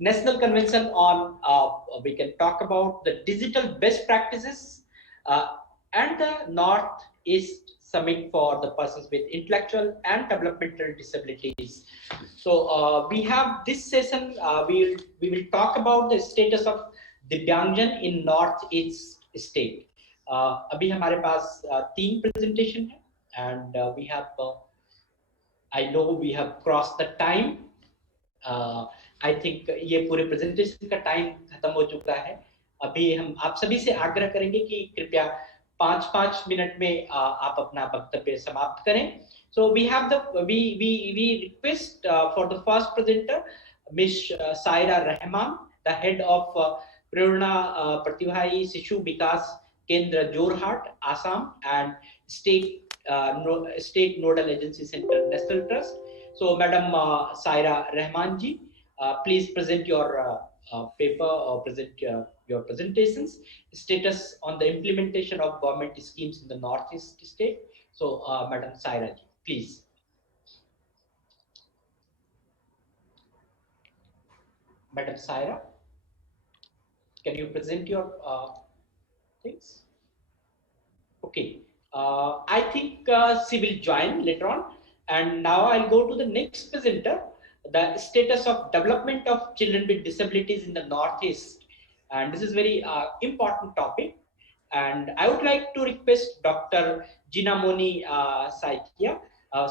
National Convention on, we can talk about the digital best practices, and the Northeast Summit for the persons with intellectual and developmental disabilities. So we have this session, we will talk about the status of Divyangjan in Northeast state. अभी हमारे पास 3 presentation है, and we have I know we have crossed the time. I think ये पूरे presentation का time खत्म हो चुका है. अभी हम आप सभी से आग्रह करेंगे कि कृपया 5-5 मिनट में आप अपना वक्तव्य समाप्त करें. So we have we request for the first presenter, Ms. Saira Rahman, the head of Prerna Pratibhai Sishu Vikas Kendra Jorhat, Assam, and State Nodal Agency Center National Trust. So, Madam Saira Rahman ji, please present your paper or present your presentations. Status on the implementation of government schemes in the Northeast state. So, Madam Saira ji, please. Madam Saira, can you present your things? Okay. I think she will join later on. And now I'll go to the next presenter, the status of development of children with disabilities in the Northeast. And this is very important topic. And I would like to request Dr. Jinamoni Saikia.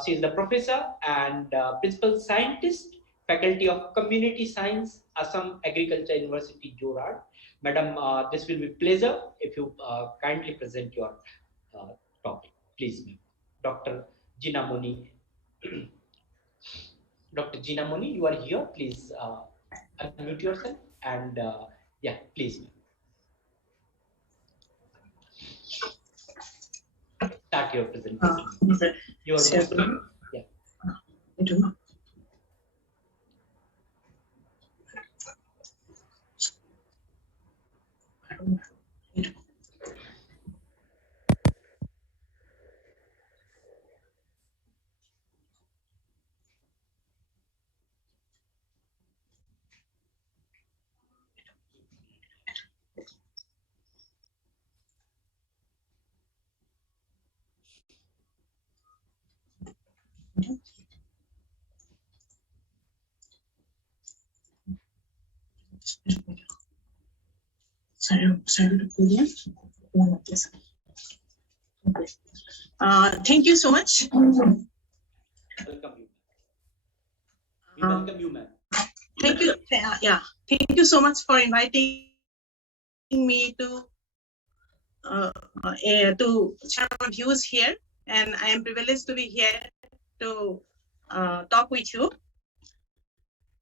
She is the professor and principal scientist, Faculty of Community Science, Assam Agriculture University, Jorhat. Madam, this will be a pleasure if you kindly present your topic. Please, Dr. Jinamoni. Dr. Jinamoni, you are here. Please unmute yourself and yeah, please. Start your presentation. Yeah. I don't know. Thank you so much. Welcome you. We welcome you, ma'am. Thank you. Yeah, thank you so much for inviting me to share my views here, and I am privileged to be here to talk with you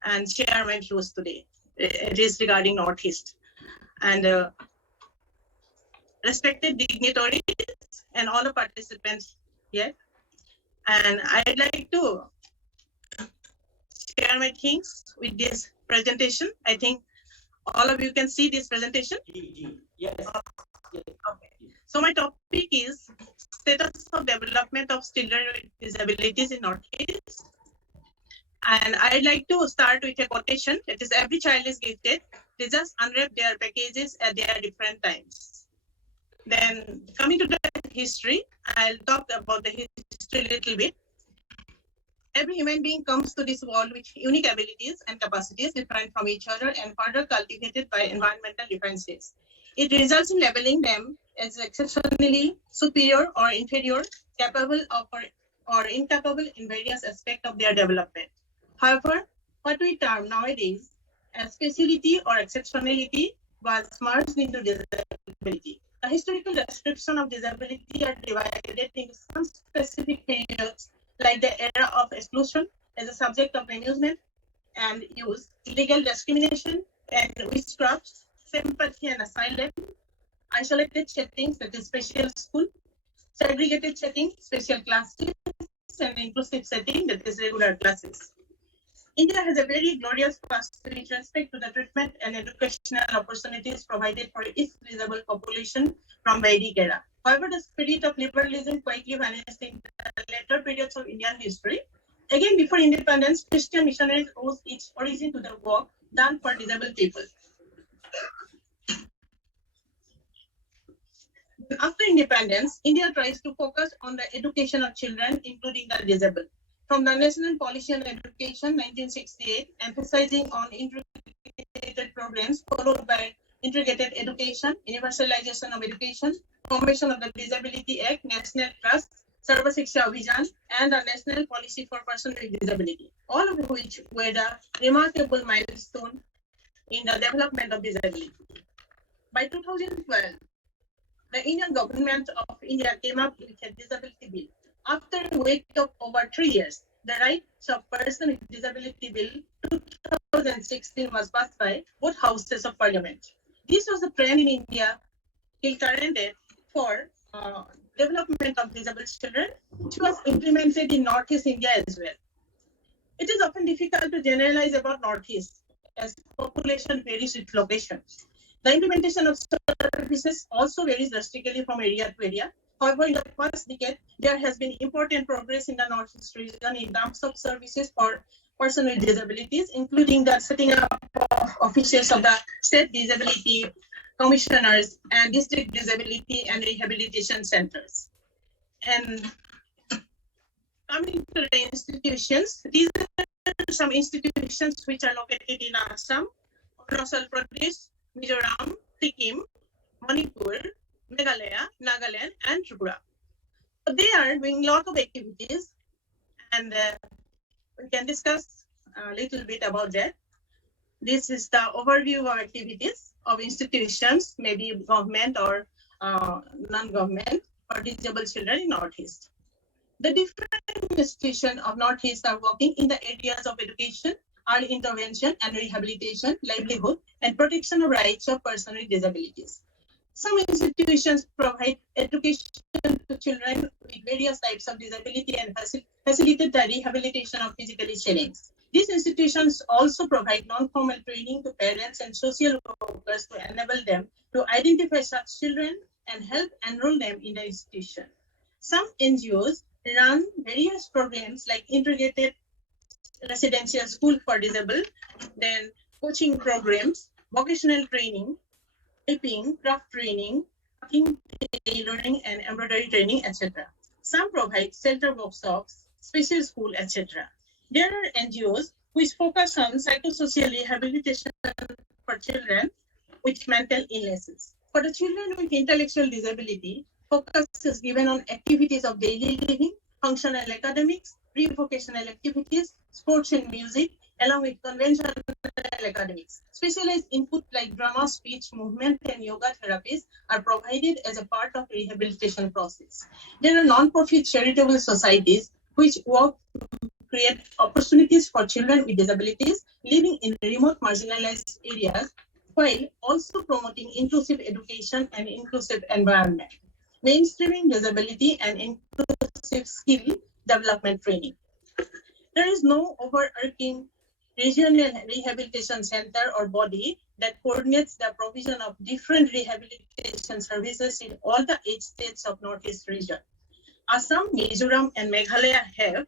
and share my views today. It is regarding Northeast and respected dignitaries and all the participants here. And I'd like to share my things with this presentation. I think all of you can see this presentation. Yes. Okay. So my topic is status of development of children with disabilities in Northeast. And I'd like to start with a quotation. It is, every child is gifted. They just unwrap their packages at their different times. Then coming to the history, I'll talk about the history a little bit. Every human being comes to this world with unique abilities and capacities different from each other and further cultivated by environmental differences. It results in labeling them as exceptionally superior or inferior, capable of or incapable in various aspects of their development. However, what we term nowadays as speciality or exceptionality was merged into disability. The historical description of disability are divided into some specific periods, like the era of exclusion as a subject of amusement and use, illegal discrimination and witchcraft, sympathy and asylum, isolated settings, that is special school, segregated settings, special classes, and inclusive setting, that is regular classes. India has a very glorious past with respect to the treatment and educational opportunities provided for its disabled population from Vedic era. However, the spirit of liberalism quietly vanished in the later periods of Indian history. Again, before independence, Christian missionaries owed its origin to the work done for disabled people. After independence, India tries to focus on the education of children, including the disabled. From the National Policy on Education, 1968, emphasizing on integrated programs, followed by integrated education, universalization of education, formation of the Disability Act, National Trust, Sarva Shiksha Abhijan, and the National Policy for Persons with Disability, all of which were the remarkable milestone in the development of disability. By 2012, the Indian government of India came up with a disability bill. After a wait of over 3 years, the Rights of Persons with Disability Bill 2016 was passed by both houses of parliament. This was a trend in India till current date for development of disabled children, which was implemented in Northeast India as well. It is often difficult to generalize about Northeast as population varies with location. The implementation of services also varies drastically from area to area. However, in the past decade, there has been important progress in the Northeast region in terms of services for persons with disabilities, including the setting up of offices of the state disability commissioners and district disability and rehabilitation centers. And coming to the institutions, these are some institutions which are located in Assam, Arunachal Pradesh, Mizoram, Sikkim, Manipur, Meghalaya, Nagaland, and Tripura. So they are doing a lot of activities, and we can discuss a little bit about that. This is the overview of activities of institutions, maybe government or non-government, for disabled children in Northeast. The different institutions of Northeast are working in the areas of education, early intervention and rehabilitation, livelihood, and protection of rights of persons with disabilities. Some institutions provide education to children with various types of disability and facilitate the rehabilitation of physically challenged. These institutions also provide non-formal training to parents and social workers to enable them to identify such children and help enroll them in the institution. Some NGOs run various programs like integrated residential school for disabled, then coaching programs, vocational training, typing, craft training, cooking, tailoring, and embroidery training, etc. Some provide shelter workshops, special school, etc. There are NGOs which focus on psychosocial rehabilitation for children with mental illnesses. For the children with intellectual disability, focus is given on activities of daily living, functional academics, pre-vocational activities, sports and music, along with conventional academics. Specialized input like drama, speech, movement, and yoga therapies are provided as a part of rehabilitation process. There are non-profit charitable societies which work to create opportunities for children with disabilities living in remote marginalized areas, while also promoting inclusive education and inclusive environment, mainstreaming disability and inclusive skill development training. There is no overarching regional rehabilitation center or body that coordinates the provision of different rehabilitation services in all the 8 states of Northeast region. Assam, Mizoram, and Meghalaya have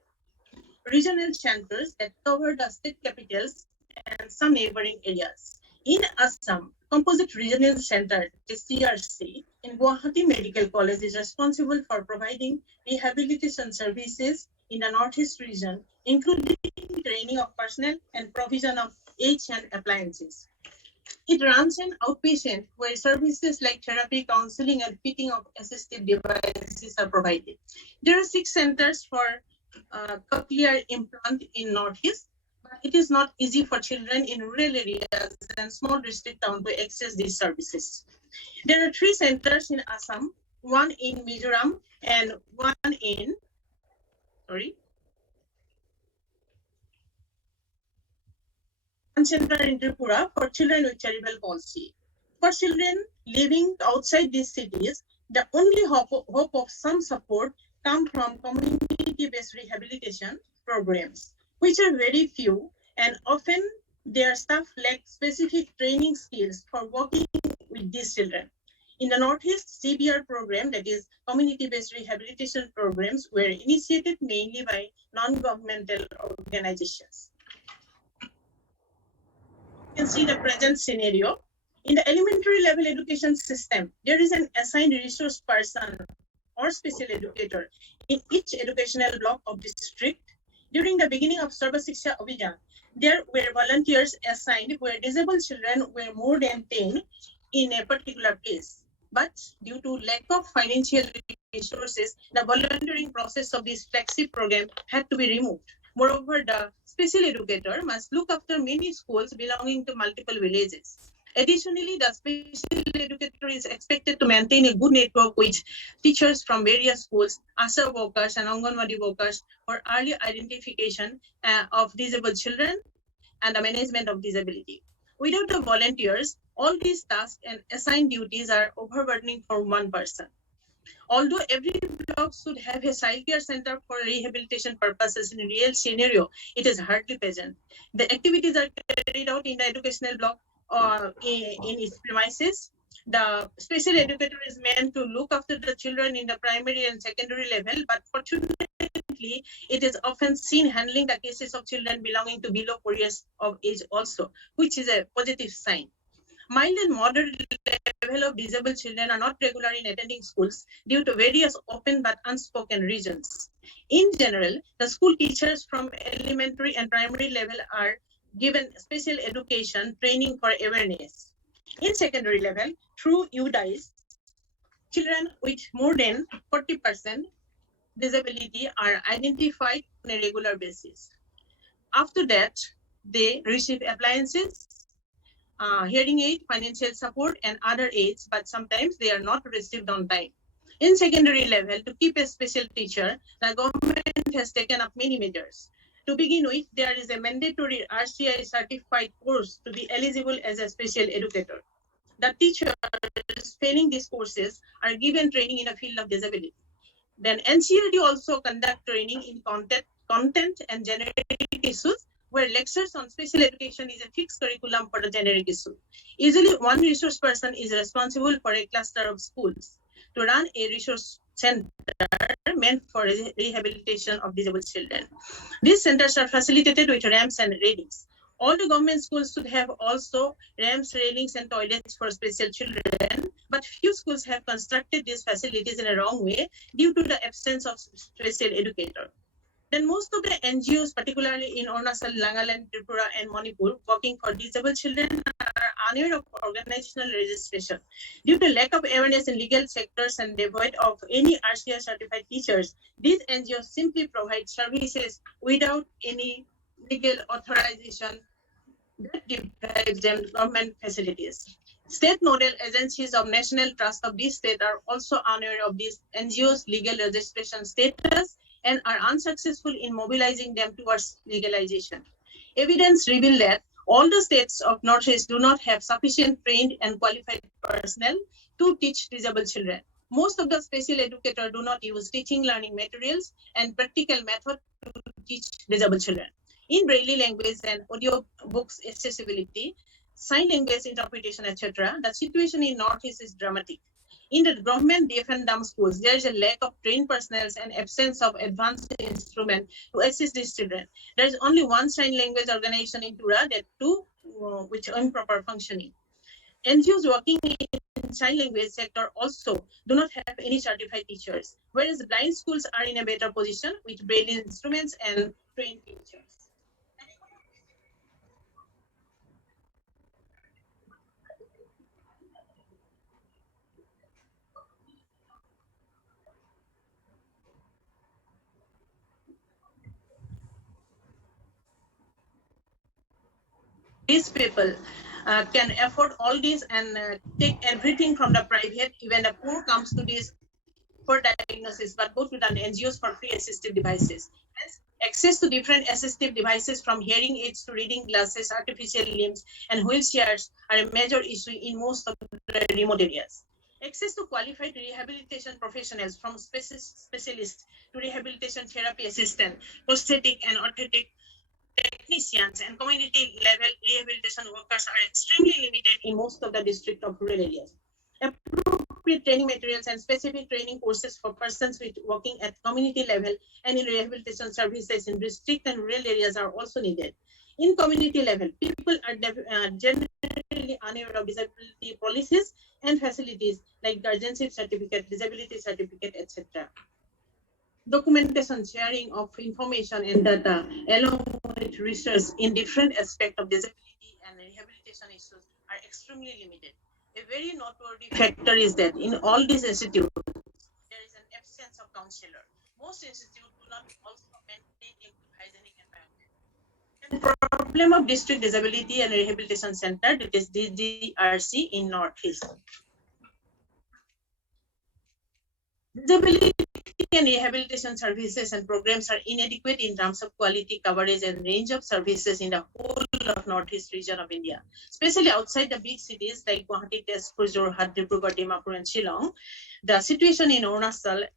regional centers that cover the state capitals and some neighboring areas. In Assam, Composite Regional Center, the CRC, in Guwahati Medical College is responsible for providing rehabilitation services in the Northeast region, including training of personnel and provision of aids and appliances. It runs an outpatient where services like therapy, counseling, and fitting of assistive devices are provided. There are 6 centers for cochlear implant in Northeast, but it is not easy for children in rural areas and small district towns to access these services. There are 3 centers in Assam, 1 in Mizoram, and 1 center in Tripura for children with cerebral palsy. For children living outside these cities, the only hope of some support comes from community-based rehabilitation programs, which are very few, and often their staff lack specific training skills for working with these children. In the Northeast, CBR program, that is community-based rehabilitation programs, were initiated mainly by non-governmental organizations. can see the present scenario. In the elementary level education system, there is an assigned resource person or special educator in each educational block of district. During the beginning of Sarva Shiksha Abhijan, there were volunteers assigned where disabled children were more than 10 in a particular place. But due to lack of financial resources, the volunteering process of this flagship program had to be removed. Moreover, the special educator must look after many schools belonging to multiple villages. Additionally, the special educator is expected to maintain a good network with teachers from various schools, ASHA workers and Anganwadi workers for early identification of disabled children and the management of disability. Without the volunteers, all these tasks and assigned duties are overburdening for one person. Although every block should have a child care center for rehabilitation purposes in a real scenario, it is hardly present. The activities are carried out in the educational block or in its premises. The special educator is meant to look after the children in the primary and secondary level, but fortunately, it is often seen handling the cases of children belonging to below 4 years of age also, which is a positive sign. Mild and moderate level of disabled children are not regular in attending schools due to various open but unspoken reasons. In general, the school teachers from elementary and primary level are given special education training for awareness. In secondary level, through UDIs, children with more than 40% disability are identified on a regular basis. After that, they receive appliances, hearing aid, financial support, and other aids, but sometimes they are not received on time. In secondary level, to keep a special teacher, the government has taken up many measures. To begin with, there is a mandatory RCI certified course to be eligible as a special educator. The teachers failing these courses are given training in a field of disability. Then NCLT also conduct training in content and generic issues, where lectures on special education is a fixed curriculum for the generic issue. Usually, one resource person is responsible for a cluster of schools to run a resource center meant for rehabilitation of disabled children. These centers are facilitated with ramps and railings. All the government schools should have also ramps, railings, and toilets for special children, but few schools have constructed these facilities in a wrong way due to the absence of special educator. Then most of the NGOs, particularly in Arunachal, Nagaland, Tripura, and Manipur, working for disabled children are unaware of organizational registration. Due to lack of awareness in legal sectors and devoid of any RCI certified teachers, these NGOs simply provide services without any legal authorization that deprives them government facilities. State nodal agencies of National Trust of this state are also unaware of these NGOs' legal registration status and are unsuccessful in mobilizing them towards legalization. Evidence revealed that all the states of Northeast do not have sufficient trained and qualified personnel to teach disabled children. Most of the special educators do not use teaching learning materials and practical methods to teach disabled children. In Braille language and audio books accessibility, sign language interpretation, etc., the situation in Northeast is dramatic. In the government deaf and dumb schools, there is a lack of trained personnel and absence of advanced instrument to assist these children. There is only one sign language organization in Tura, that too, which are improper functioning. NGOs working in sign language sector also do not have any certified teachers, whereas blind schools are in a better position with Braille instruments and trained teachers. These people can afford all this and take everything from the private. Even the poor comes to this for diagnosis, but go to the NGOs for free assistive devices. Access to different assistive devices from hearing aids to reading glasses, artificial limbs, and wheelchairs are a major issue in most of the remote areas. Access to qualified rehabilitation professionals from specialists to rehabilitation therapy assistant, prosthetic and orthotic technicians, and community level rehabilitation workers are extremely limited in most of the district of rural areas. Appropriate training materials and specific training courses for persons with working at community level and in rehabilitation services in district and rural areas are also needed. In community level, people are generally unaware of disability policies and facilities like guardianship certificate, disability certificate, etc. Documentation, sharing of information and data, along with research in different aspects of disability and rehabilitation issues are extremely limited. A very noteworthy factor is that in all these institutes, there is an absence of counselor. Most institutes do not also maintain a hygienic environment. And problem of District Disability and Rehabilitation Center, that is DDRC in Northeast. Disability and rehabilitation services and programs are inadequate in terms of quality, coverage, and range of services in the whole of Northeast region of India, especially outside the big cities like Guwahati, Tezpur, Jorhat, Dibrugarh, Dimapur, and Shillong. The situation in Arunachal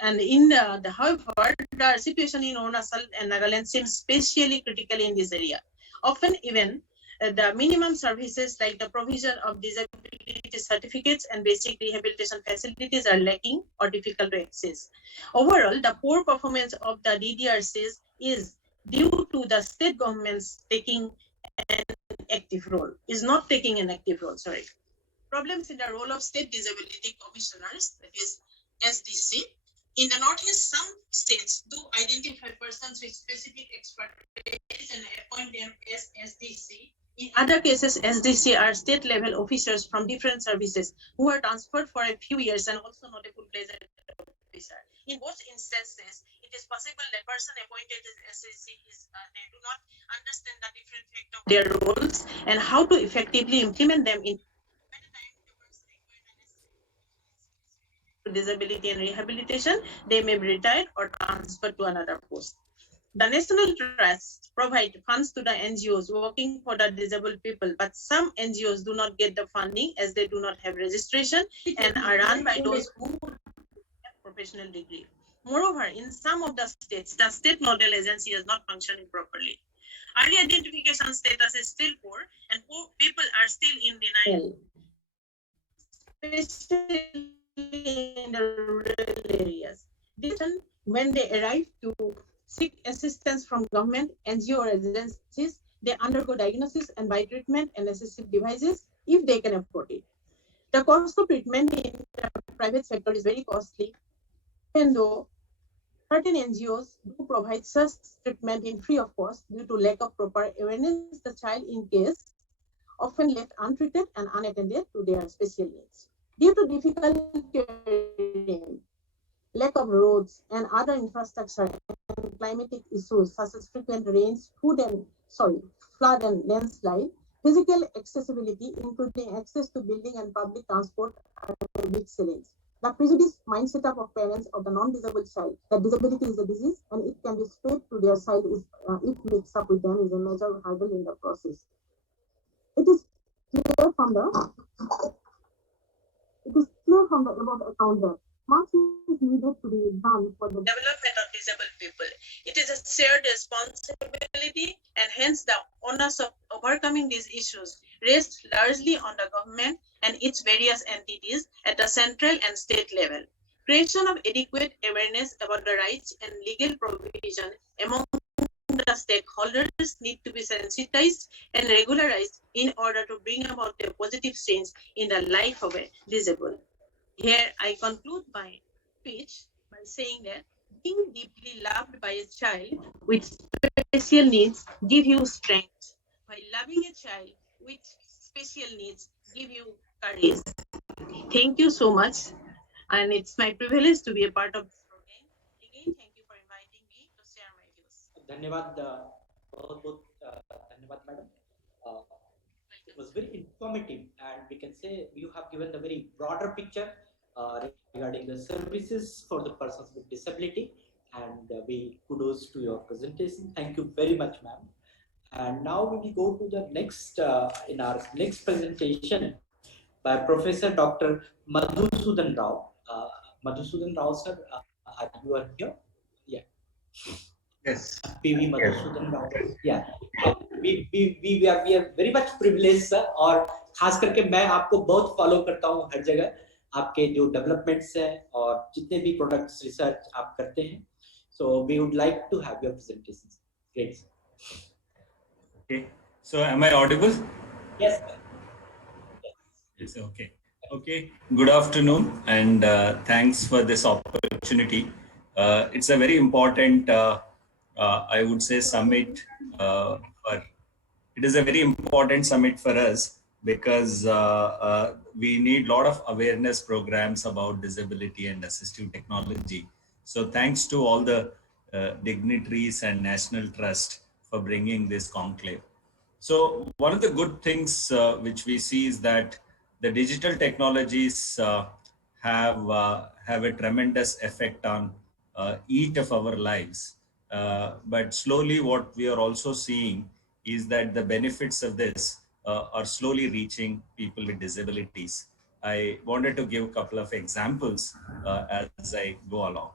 however, the situation in Arunachal and Nagaland seems especially critical in this area. Often even the minimum services like the provision of disability certificates and basic rehabilitation facilities are lacking or difficult to access. Overall, the poor performance of the DDRCs is due to the state governments not taking an active role. Problems in the role of state disability commissioners, that is SDC. In the Northeast, some states do identify persons with specific expertise and appoint them as SDC. In other cases, SDC are state-level officers from different services who are transferred for a few years and also not a full-fledged officer. In both instances, it is possible that person appointed as SDC they do not understand the different effect of their roles and how to effectively implement them in disability and rehabilitation, they may be retired or transferred to another post. The National Trust provide funds to the NGOs working for the disabled people, but some NGOs do not get the funding as they do not have registration and are run by those who have professional degree. Moreover, in some of the states, the state nodal agency is not functioning properly. Early identification status is still poor and poor people are still in denial, especially in the rural areas. When they arrive to seek assistance from government, NGO or agencies, they undergo diagnosis and buy treatment and assistive devices if they can afford it. The cost of treatment in the private sector is very costly, even though certain NGOs do provide such treatment in free of cost due to lack of proper awareness. The child in case often left untreated and unattended to their special needs. Due to difficult terrain, lack of roads and other infrastructure and climatic issues such as frequent rains, flood and landslide, physical accessibility, including access to building and public transport, are a big challenge. The prejudiced mindset of parents of the non-disabled child that disability is a disease and it can be spread to their child if mixed up with them is a major hurdle in the process. It is clear from the above account that much is needed to be done for the development of disabled people. It is a shared responsibility and hence the onus of overcoming these issues rests largely on the government and its various entities at the central and state level. Creation of adequate awareness about the rights and legal provision among the stakeholders need to be sensitized and regularized in order to bring about a positive change in the life of a disabled. Here I conclude my speech by saying that being deeply loved by a child with special needs give you strength, while loving a child with special needs give you courage. Thank you so much, and it's my privilege to be a part of this program. Again, thank you for inviting me to share my views. Dhanyavad, dhanyavad, madam. It was very informative, and we can say you have given the very broader picture regarding the services for the persons with disability, and we kudos to your presentation. Thank you very much, ma'am. And now we will go to the next in our next presentation by Professor Dr. Madhusudan Rao. Madhusudan Rao, sir, you are here? Yeah. Yes. PV Madhusudan Rao. Yeah. We are very much privileged, sir. और खास करके मैं आपको बहुत follow करता हूँ हर जगह, आपके जो डेवलपमेंट्स हैं और जितने भी प्रोडक्ट्स रिसर्च आप करते हैं. So we would like to have your presentation. Great. Okay. So am I audible? Yes. Yes. Okay. Okay. Good afternoon, and thanks for this opportunity. It's a very important, I would say, summit. For It is a very important summit for us because we need a lot of awareness programs about disability and assistive technology. So thanks to all the dignitaries and National Trust for bringing this conclave. So one of the good things which we see is that the digital technologies have a tremendous effect on each of our lives. But slowly, what we are also seeing is that the benefits of this are slowly reaching people with disabilities. I wanted to give a couple of examples as I go along.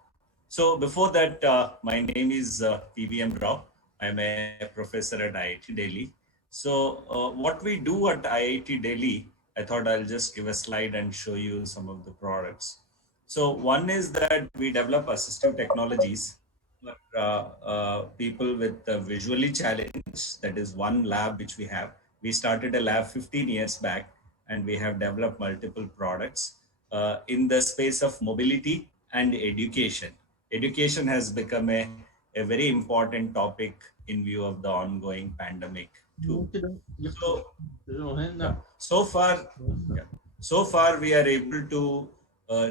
So before that, my name is PVM Rao. I'm a professor at IIT Delhi. So what we do at IIT Delhi, I thought I'll just give a slide and show you some of the products. So one is that we develop assistive technologies for people with visually challenged. That is one lab which we have. We started a lab 15 years back, and we have developed multiple products in the space of mobility and education. Education has become a very important topic in view of the ongoing pandemic too. So, yeah, so far, yeah, so far we are able to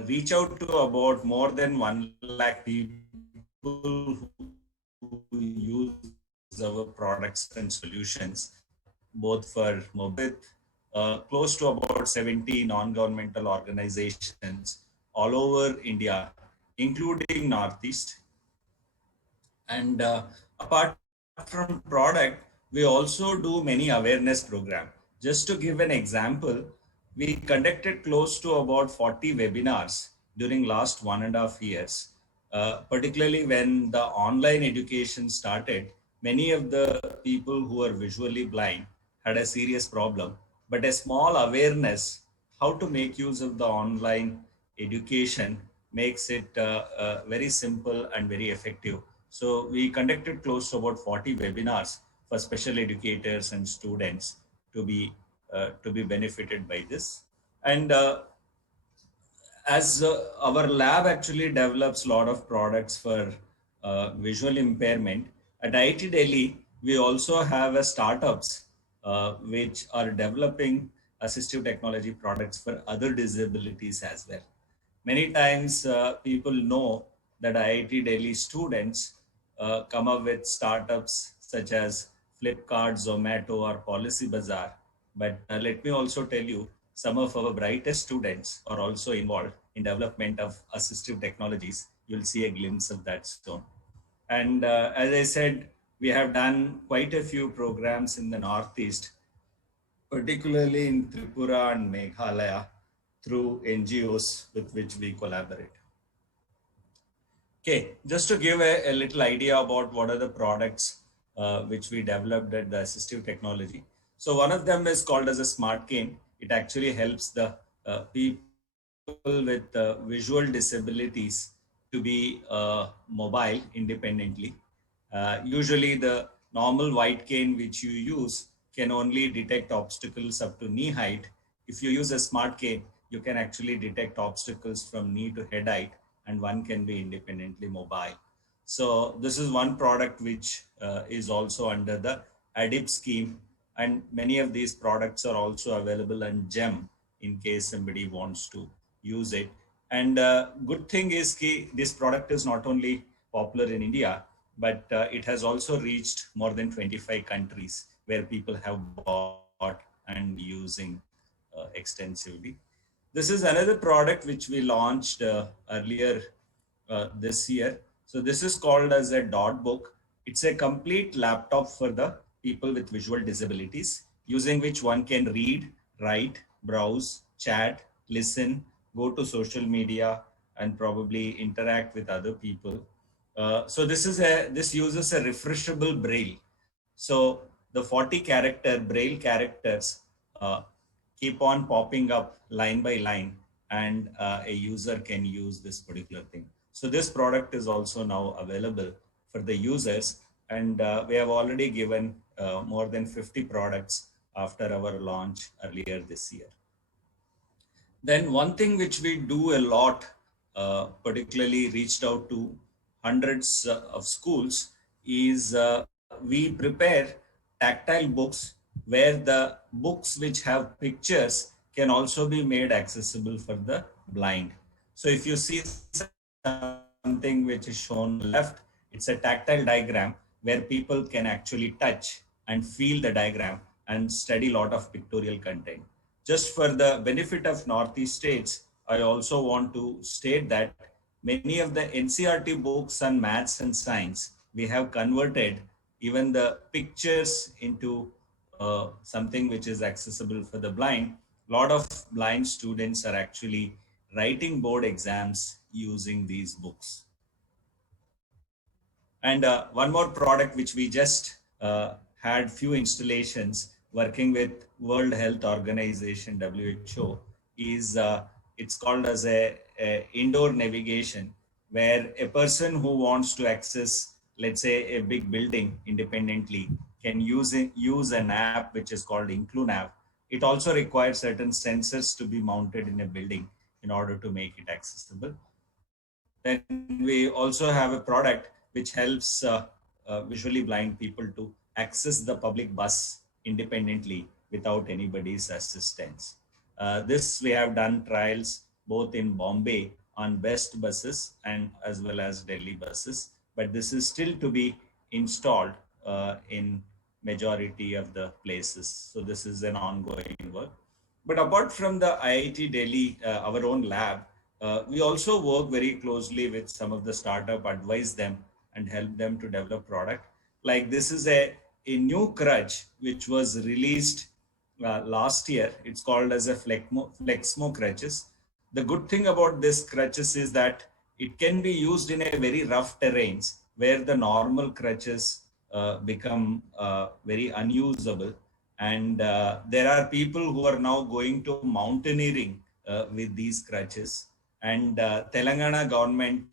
reach out to about more than 1 lakh people who use our products and solutions, both for mobile, close to about 70 non-governmental organizations all over India, including Northeast. And apart from product, we also do many awareness program. Just to give an example, we conducted close to about 40 webinars during last 1.5 years. Particularly when the online education started, many of the people who are visually blind had a serious problem, but a small awareness how to make use of the online education makes it very simple and very effective. So we conducted close to about 40 webinars for special educators and students to be benefited by this. And as our lab actually develops a lot of products for visual impairment, at IIT Delhi, we also have a startups which are developing assistive technology products for other disabilities as well. Many times people know that IIT Delhi students come up with startups such as Flipkart, Zomato, or Policy Bazaar. But let me also tell you, some of our brightest students are also involved in development of assistive technologies. You'll see a glimpse of that soon. And as I said, we have done quite a few programs in the Northeast, particularly in Tripura and Meghalaya, through NGOs with which we collaborate. Okay, just to give a little idea about what are the products which we developed at the assistive technology. So one of them is called as a smart cane. It actually helps the people with visual disabilities to be mobile independently. Usually the normal white cane which you use can only detect obstacles up to knee height. If you use a smart cane, you can actually detect obstacles from knee to head height, and one can be independently mobile. So this is one product which is also under the ADIP scheme, and many of these products are also available on GEM in case somebody wants to use it. And good thing is this product is not only popular in India, but it has also reached more than 25 countries where people have bought and using extensively. This is another product which we launched earlier this year. So this is called as a Dot Book. It's a complete laptop for the people with visual disabilities, using which one can read, write, browse, chat, listen, go to social media, and probably interact with other people. So this uses a refreshable braille. So the 40 character braille characters keep on popping up line by line, and a user can use this particular thing. So this product is also now available for the users, and we have already given more than 50 products after our launch earlier this year. Then one thing which we do a lot, particularly reached out to hundreds of schools, is we prepare tactile books where the books which have pictures can also be made accessible for the blind. So if you see something which is shown on the left, it's a tactile diagram where people can actually touch and feel the diagram and study a lot of pictorial content. Just for the benefit of Northeast states, I also want to state that many of the NCERT books on maths and science, we have converted even the pictures into something which is accessible for the blind. A lot of blind students are actually writing board exams using these books. And one more product which we just had few installations working with World Health Organization, WHO, is it's called as a indoor navigation, where a person who wants to access, let's say, a big building independently can use an app which is called IncluNav. It also requires certain sensors to be mounted in a building in order to make it accessible. Then we also have a product which helps visually blind people to access the public bus independently without anybody's assistance. This we have done trials both in Bombay on best buses and as well as Delhi buses, but this is still to be installed in majority of the places. So this is an ongoing work. But apart from the IIT Delhi, our own lab, we also work very closely with some of the startup, advise them and help them to develop product. Like this is a new crutch which was released last year. It's called as a Flexmo crutches. The good thing about this crutches is that it can be used in a very rough terrains where the normal crutches become very unusable. And there are people who are now going to mountaineering with these crutches. And Telangana government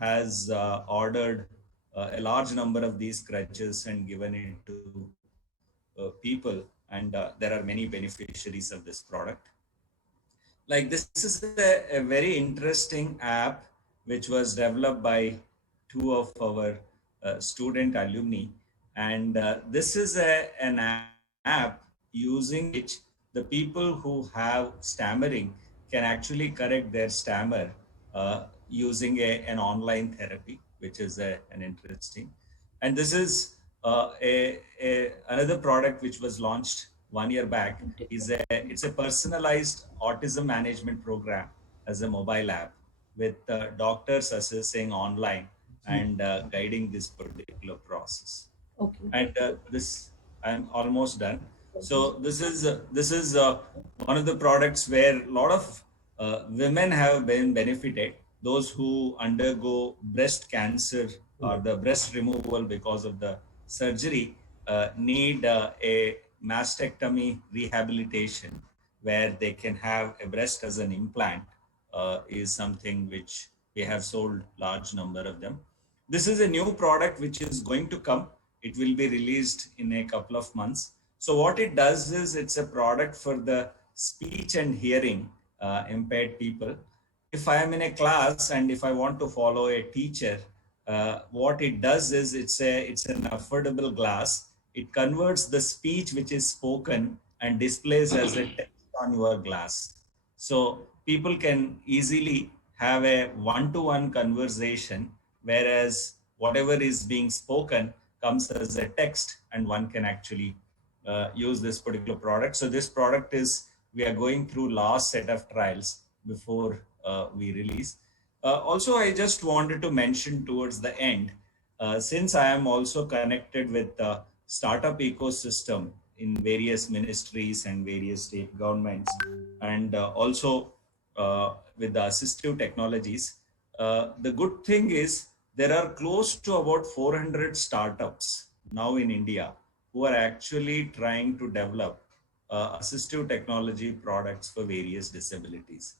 has ordered a large number of these crutches and given it to people. And there are many beneficiaries of this product. Like this is a very interesting app which was developed by two of our student alumni. And this is an app using which the people who have stammering can actually correct their stammer using an online therapy, which is an interesting. And this is another product which was launched 1 year back. It's a personalized autism management program as a mobile app with doctors assessing online and guiding this particular process. Okay. And this, I'm almost done. So this is one of the products where a lot of women have been benefited. Those who undergo breast cancer or the breast removal because of the surgery need a mastectomy rehabilitation where they can have a breast as an implant is something which we have sold large number of them. This is a new product which is going to come. It will be released in a couple of months. So what it does is it's a product for the speech and hearing impaired people. If I am in a class and if I want to follow a teacher, what it does is it's an affordable glass. It converts the speech which is spoken and displays as a text on your glass. So people can easily have a one-to-one conversation, whereas whatever is being spoken comes as a text and one can actually use this particular product. So this product is, we are going through last set of trials before we release. Also, I just wanted to mention towards the end, since I am also connected with the startup ecosystem in various ministries and various state governments, and also with the assistive technologies, the good thing is there are close to about 400 startups now in India who are actually trying to develop assistive technology products for various disabilities.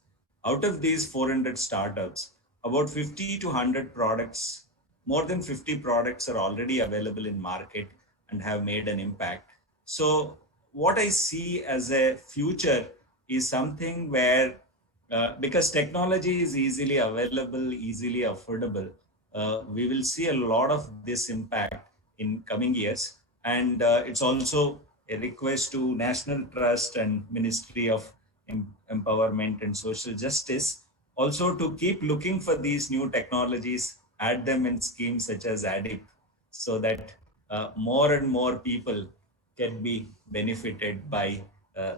Out of these 400 startups, about 50 to 100 products, more than 50 products are already available in market, and have made an impact. So what I see as a future is something where, because technology is easily available, easily affordable, we will see a lot of this impact in coming years. And it's also a request to National Trust and Ministry of Empowerment and Social Justice also to keep looking for these new technologies, add them in schemes such as ADIP, so that more and more people can be benefited by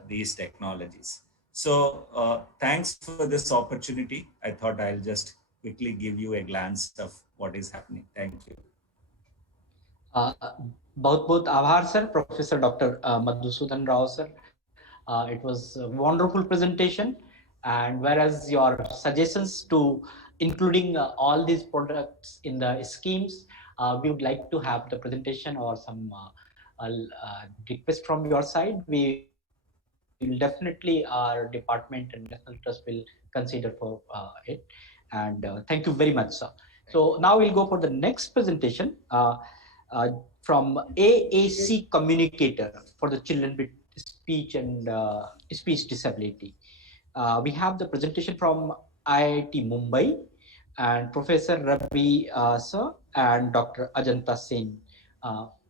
these technologies. So thanks for this opportunity. I thought I'll just quickly give you a glance of what is happening. Thank you. बहुत बहुत आभार sir, professor doctor Madhusudan Rao sir. It was a wonderful presentation, and whereas your suggestions to including all these products in the schemes, we would like to have the presentation or some request from your side. We will definitely, our department and National Trust will consider for it. And thank you very much, sir. So now we'll go for the next presentation from AAC Communicator for the children with speech and speech disability. We have the presentation from IIT Mumbai and Professor Ravi sir and Dr. Ajanta Sen.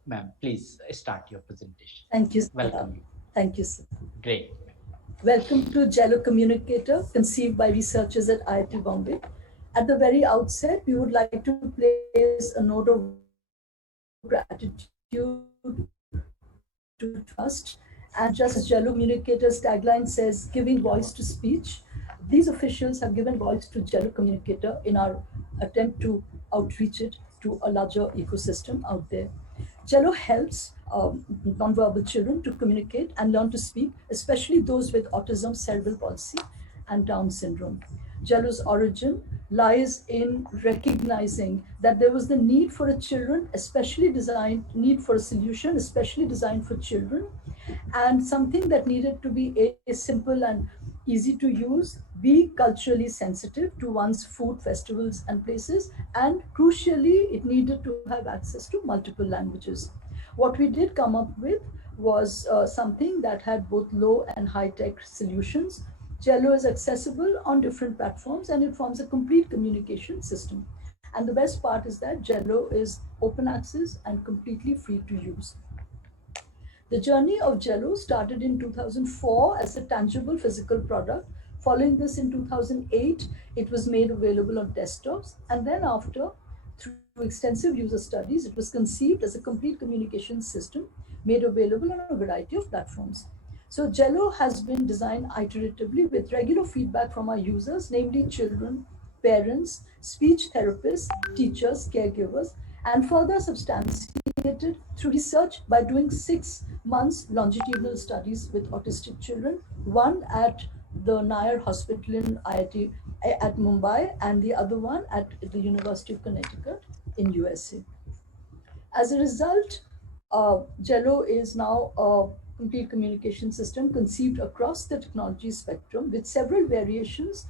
Ma'am, please start your presentation. Thank you, sir. Welcome. Thank you, sir. Great. Welcome to Jello Communicator, conceived by researchers at IIT Bombay. At the very outset, we would like to place a note of gratitude to trust. And just as Jello Communicator's tagline says, giving voice to speech, these officials have given voice to Jello Communicator in our attempt to outreach it to a larger ecosystem out there. Jello helps nonverbal children to communicate and learn to speak, especially those with autism, cerebral palsy, and Down syndrome. Jello's origin lies in recognizing that there was the need for a children, need for a solution, especially designed for children, and something that needed to be a simple and easy to use, be culturally sensitive to one's food, festivals, and places, and crucially, it needed to have access to multiple languages. What we did come up with was something that had both low and high-tech solutions. Jello is accessible on different platforms and it forms a complete communication system. And the best part is that Jello is open access and completely free to use. The journey of Jello started in 2004 as a tangible physical product. Following this in 2008, it was made available on desktops. And then after, through extensive user studies, it was conceived as a complete communication system made available on a variety of platforms. So Jello has been designed iteratively with regular feedback from our users, namely children, parents, speech therapists, teachers, caregivers, and further substantiated through research by doing 6 months longitudinal studies with autistic children, one at the Nair Hospital in IIT at Mumbai and the other one at the University of Connecticut in USA. As a result, Jello is now a complete communication system conceived across the technology spectrum with several variations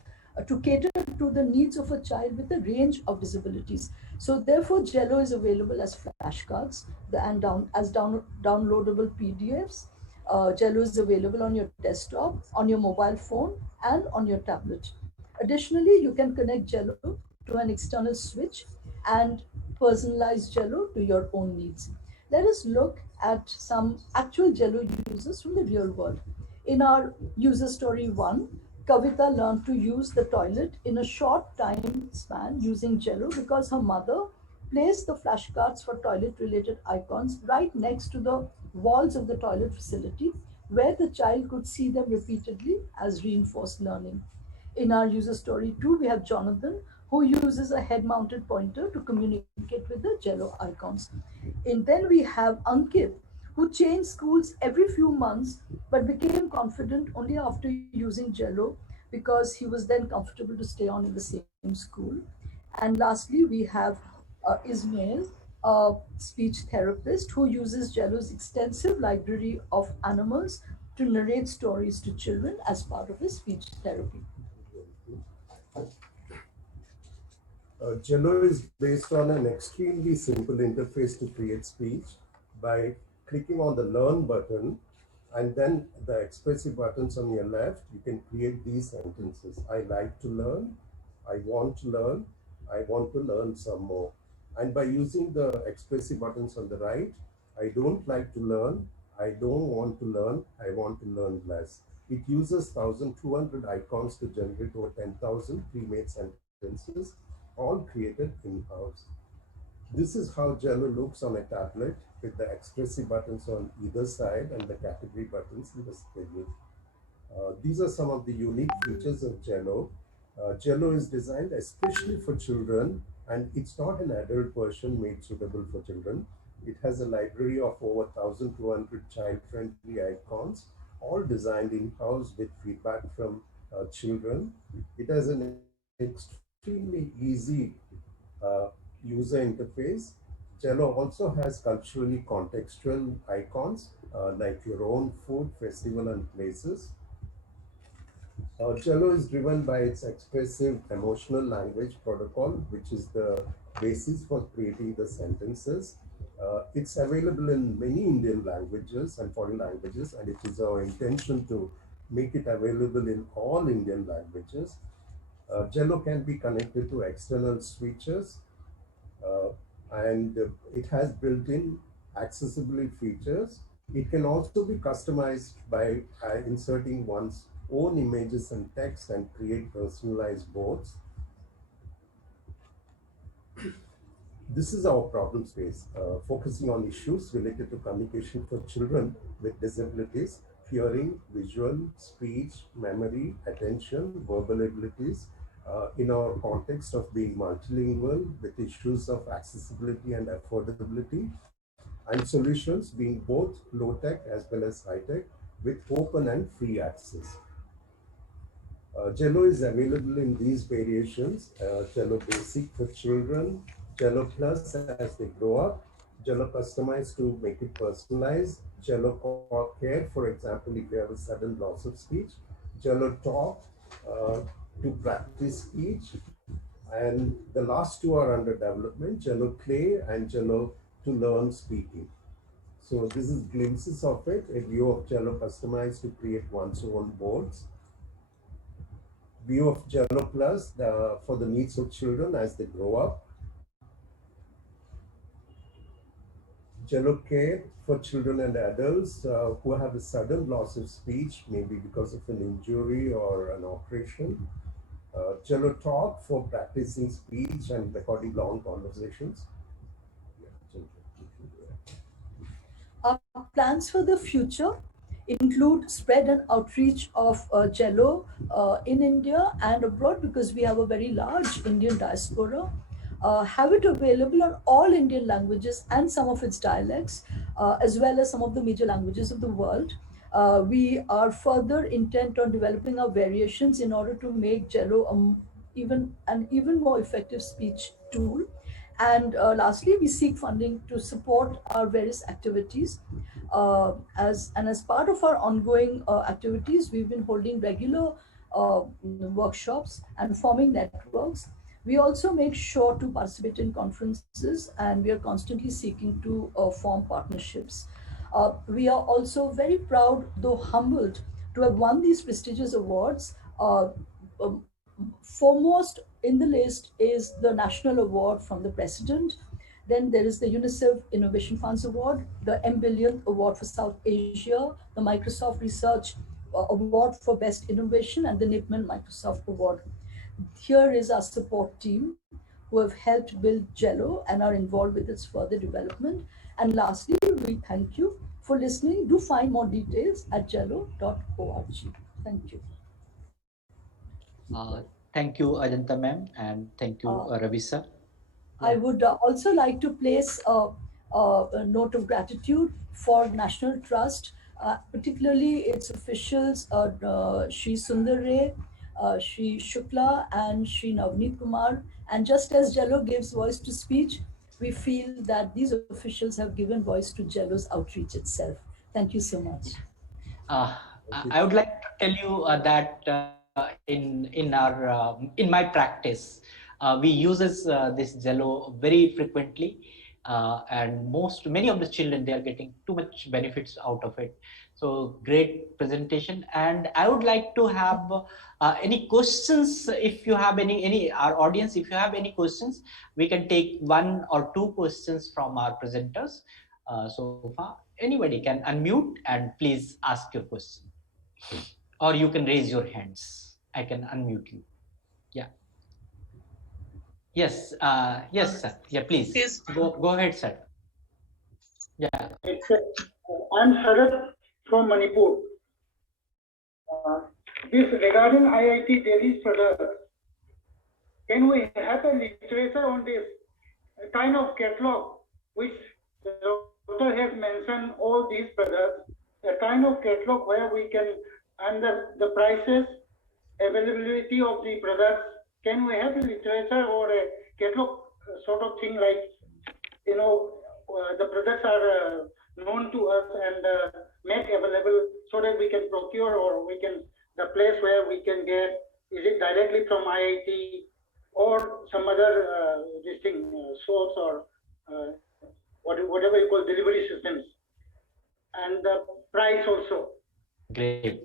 to cater to the needs of a child with a range of disabilities. So therefore, Jello is available as flashcards and downloadable PDFs. Jello is available on your desktop, on your mobile phone, and on your tablet. Additionally, you can connect Jello to an external switch and personalize Jello to your own needs. Let us look at some actual Jello users from the real world. In our user story 1, Kavita learned to use the toilet in a short time span using Jello because her mother placed the flashcards for toilet-related icons right next to the walls of the toilet facility, where the child could see them repeatedly as reinforced learning. In our user story 2, we have Jonathan, who uses a head-mounted pointer to communicate with the Jello icons. And then we have Ankit, who changed schools every few months, but became confident only after using Jello because he was then comfortable to stay on in the same school. And lastly, we have Ismail, a speech therapist who uses Jello's extensive library of animals to narrate stories to children as part of his speech therapy. Jello is based on an extremely simple interface to create speech by clicking on the learn button and then the expressive buttons on your left, you can create these sentences. I like to learn, I want to learn, I want to learn some more. And by using the expressive buttons on the right, I don't like to learn, I don't want to learn, I want to learn less. It uses 1,200 icons to generate over 10,000 pre-made sentences, all created in-house. This is how Jello looks on a tablet with the expressive buttons on either side and the category buttons in the schedule. These are some of the unique features of Jello. Jello is designed especially for children, and it's not an adult version made suitable for children. It has a library of over 1,200 child-friendly icons, all designed in-house with feedback from children. It has an extremely easy user interface. Jello also has culturally contextual icons like your own food, festival, and places. Jello is driven by its expressive emotional language protocol, which is the basis for creating the sentences. It's available in many Indian languages and foreign languages, and it is our intention to make it available in all Indian languages. Jello can be connected to external switches, and it has built-in accessibility features. It can also be customized by inserting one's own images and text and create personalized boards. This is our problem space, focusing on issues related to communication for children with disabilities, hearing, visual, speech, memory, attention, verbal abilities, in our context of being multilingual with issues of accessibility and affordability, and solutions being both low-tech as well as high-tech with open and free access. Jello is available in these variations: Jello Basic for children, Jello Plus as they grow up, Jello Customized to make it personalized, Jello Care, for example, if you have a sudden loss of speech, Jello Talk to practice speech, and the last two are under development, Jello Play and Jello to learn speaking. So this is glimpses of it, a view of Jello Customized to create one's own boards. View of Jello Plus for the needs of children as they grow up. Jello Care for children and adults who have a sudden loss of speech, maybe because of an injury or an operation. Jello Talk for practicing speech and recording long conversations. Our plans for the future include spread and outreach of Jello in India and abroad, because we have a very large Indian diaspora. Have it available on all Indian languages and some of its dialects, as well as some of the major languages of the world. We are further intent on developing our variations in order to make Jello an even more effective speech tool. And lastly, we seek funding to support our various activities. As part of our ongoing activities, we've been holding regular workshops and forming networks. We also make sure to participate in conferences, and we are constantly seeking to form partnerships. We are also very proud, though humbled, to have won these prestigious awards. Foremost in the list is the National Award from the President. Then there is the UNICEF Innovation Funds Award, the M-Billion Award for South Asia, the Microsoft Research Award for Best Innovation, and the Nipman Microsoft Award. Here is our support team who have helped build Jello and are involved with its further development. And lastly, we thank you for listening. Do find more details at jello.org. Thank you. Thank you, Ajanta ma'am, and thank you, Ravi sir. I would also like to place a note of gratitude for National Trust, particularly its officials, Shri Sundar Ray, Shri Shukla, and Shri Navneet Kumar. And just as Jello gives voice to speech, we feel that these officials have given voice to Jello's outreach itself. Thank you so much. I would like to tell you that in my practice, we uses this Jello very frequently, and many of the children, they are getting too much benefits out of it. So great presentation. And I would like to have any questions. If you have any our audience, if you have any questions, we can take 1 or 2 questions from our presenters so far. Anybody can unmute and please ask your question, or you can raise your hands. I can unmute you. Yeah. Yes. Yes, sir. Yeah, please. Yes. Go ahead, sir. Yeah. I'm Sarath from Manipur. This regarding IIT Delhi's product, can we have a literature on this kind of catalog which the doctor has mentioned all these products, a kind of catalog where we can, and the prices, availability of the products, can we have a literature or a catalog sort of thing, like, you know, the products are known to us and made available so that we can procure, or we can, the place where we can get, is it directly from IIT or some other source, or whatever you call delivery systems, and the price also. Great.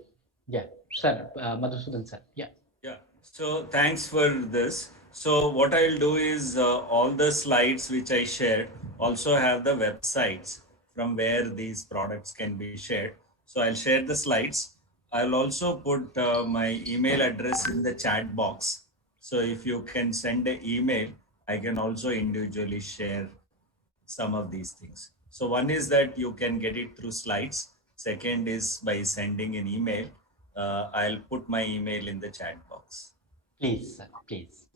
Yeah, sir. Madhusudan sir. Yeah. Yeah. So thanks for this. So what I'll do is all the slides which I shared also have the websites from where these products can be shared. So I'll share the slides. I'll also put my email address in the chat box. So if you can send an email, I can also individually share some of these things. So one is that you can get it through slides. Second is by sending an email. I'll put my email in the chat box. Please, sir, please.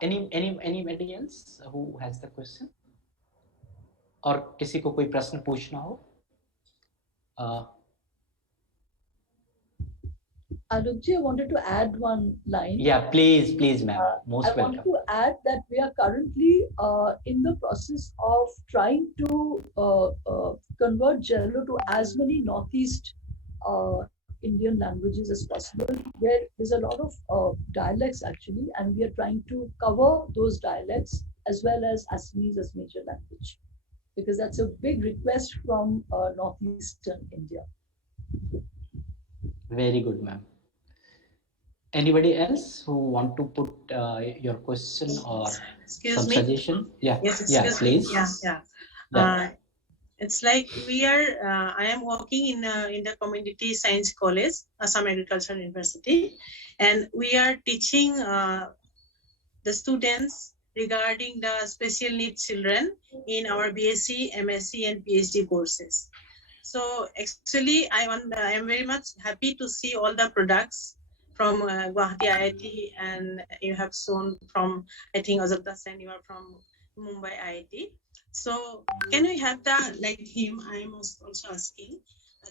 Anybody else who has the question? और किसी को कोई प्रश्न पूछना हो? Alokji, I wanted to add one line. Yeah, please, ma'am. Most I welcome. want to add that we are currently in the process of trying to convert Jello to as many Northeast Indian languages as possible, where there's a lot of dialects actually, and we are trying to cover those dialects as well as Assamese as major language, because that's a big request from Northeastern India. Very good, ma'am. Anybody else who want to put your question or some suggestion? Yeah, Yes, yeah, excuse me. please. Yeah. It's like we are, I am working in the Community Science College, Assam Agricultural University, and we are teaching the students regarding the special needs children in our BSc, MSc, and PhD courses. So actually, I am very much happy to see all the products from Guwahati IIT, and you have shown from, I think, Ajanta Sen, you are from Mumbai IIT. So can we have the, like him, I am also asking,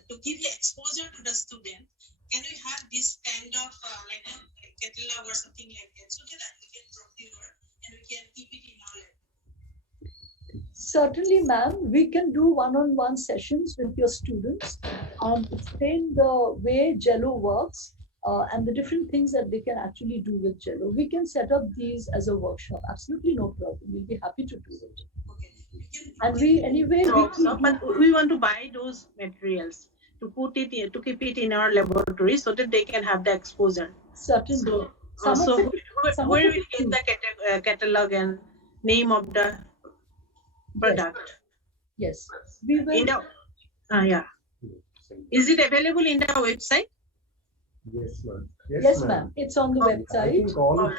to give the exposure to the student, can we have this kind of like catalog or something like that, so that we can procure and we can keep it in our lab? Certainly, ma'am, we can do one-on-one sessions with your students and explain the way Jello works and the different things that they can actually do with Jello. We can set up these as a workshop. Absolutely no problem. We'll be happy to do it. Okay. And we but we want to buy those materials to put it in, to keep it in our laboratory so that they can have the exposure. Certainly. So, where will get the catalog and name of the product? Yes, we will. In the, yeah. Is it available in the website? Yes, ma'am. Yes, ma'am. It's on the website. I think all,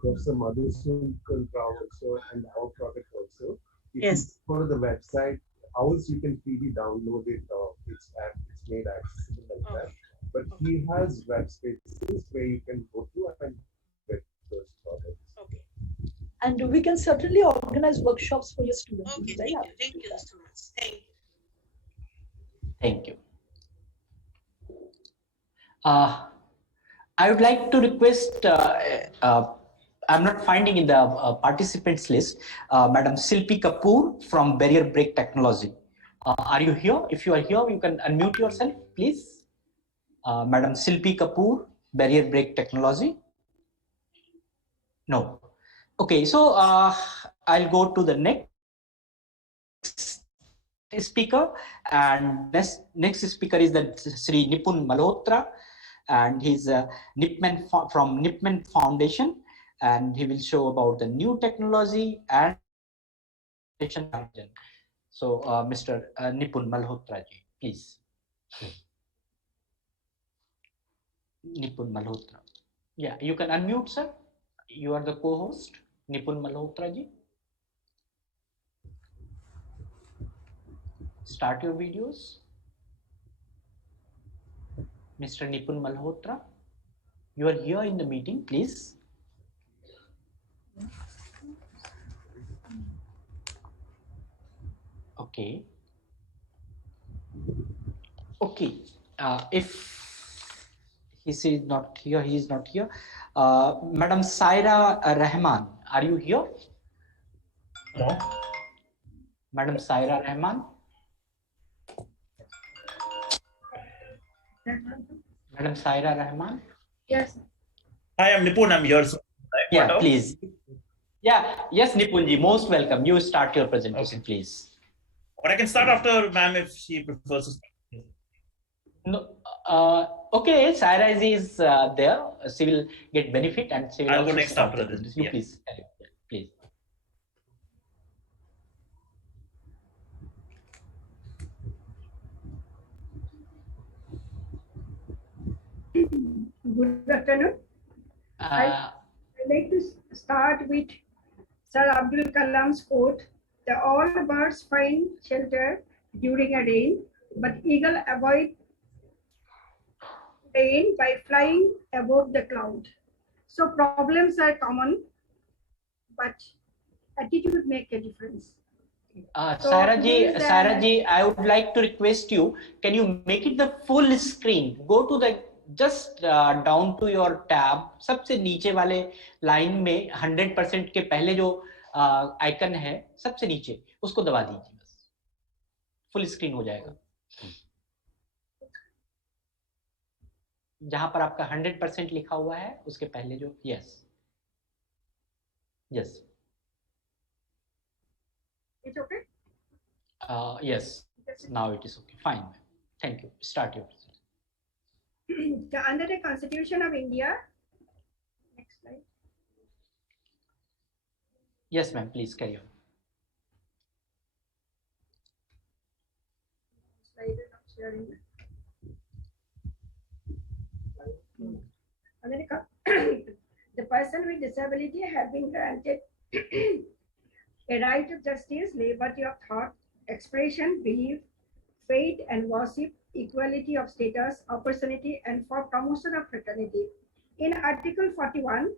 Professor Madhusudan Rao also and our product also. If Yes. you go to the website, ours you can freely download it. It's made accessible like that. But he has web spaces where you can go to and get those products. Okay. And we can certainly organize workshops for your students. Okay. Very happy Thank to do you that. so much. Thank you. Thank you. I would like to request, I'm not finding in the participants list, Madam Silpi Kapoor from Barrier Break Technology. Are you here? If you are here, you can unmute yourself, please. Madam Silpi Kapoor, Barrier Break Technology. No. Okay, so I'll go to the next. speaker, and next speaker is the Sri Nipun Malhotra, and he's from Nipman Foundation, and he will show about the new technology and so Mr. Nipun Malhotra ji, please. Nipun Malhotra. Yeah, you can unmute, sir. You are the co-host, Nipun Malhotra ji. Start your videos. Mr. Nipun Malhotra, you are here in the meeting, please. Okay. Okay. If he is not here, he is not here. Madam Saira Rahman, are you here? No. Madam Saira Rahman. Madam Saira Rahman. Yes. Hi, I'm Nipun. I'm here. So yeah, please. Yeah, yes, Nipunji, most welcome. You start your presentation, okay, please. Or I can start after ma'am if she prefers to start. No, okay, Saira is there. She will get benefit and she will I'll go next after this. You please, please. Good afternoon. I'd like to start with Sir Abdul Kalam's quote, "The all birds find shelter during a rain, but eagle avoid rain by flying above the cloud." So problems are common, but attitude make a difference. Saira ji, I would like to request you, can you make it the full screen? Go to the just down to your tab, सबसे नीचे वाले line में 100% के पहले जो icon है सबसे नीचे, उसको दबा दीजिए, बस फुल स्क्रीन हो जाएगा। जहां पर आपका 100% लिखा हुआ है उसके पहले जो yes. It's okay? Yes, now it is okay, fine. Thank you. Start your presentation. Under the Constitution of India, next slide. Yes, ma'am, please carry on. The person with disability have been granted a right of justice, liberty of thought, expression, belief, faith and worship, equality of status, opportunity, and for promotion of fraternity. In Article 41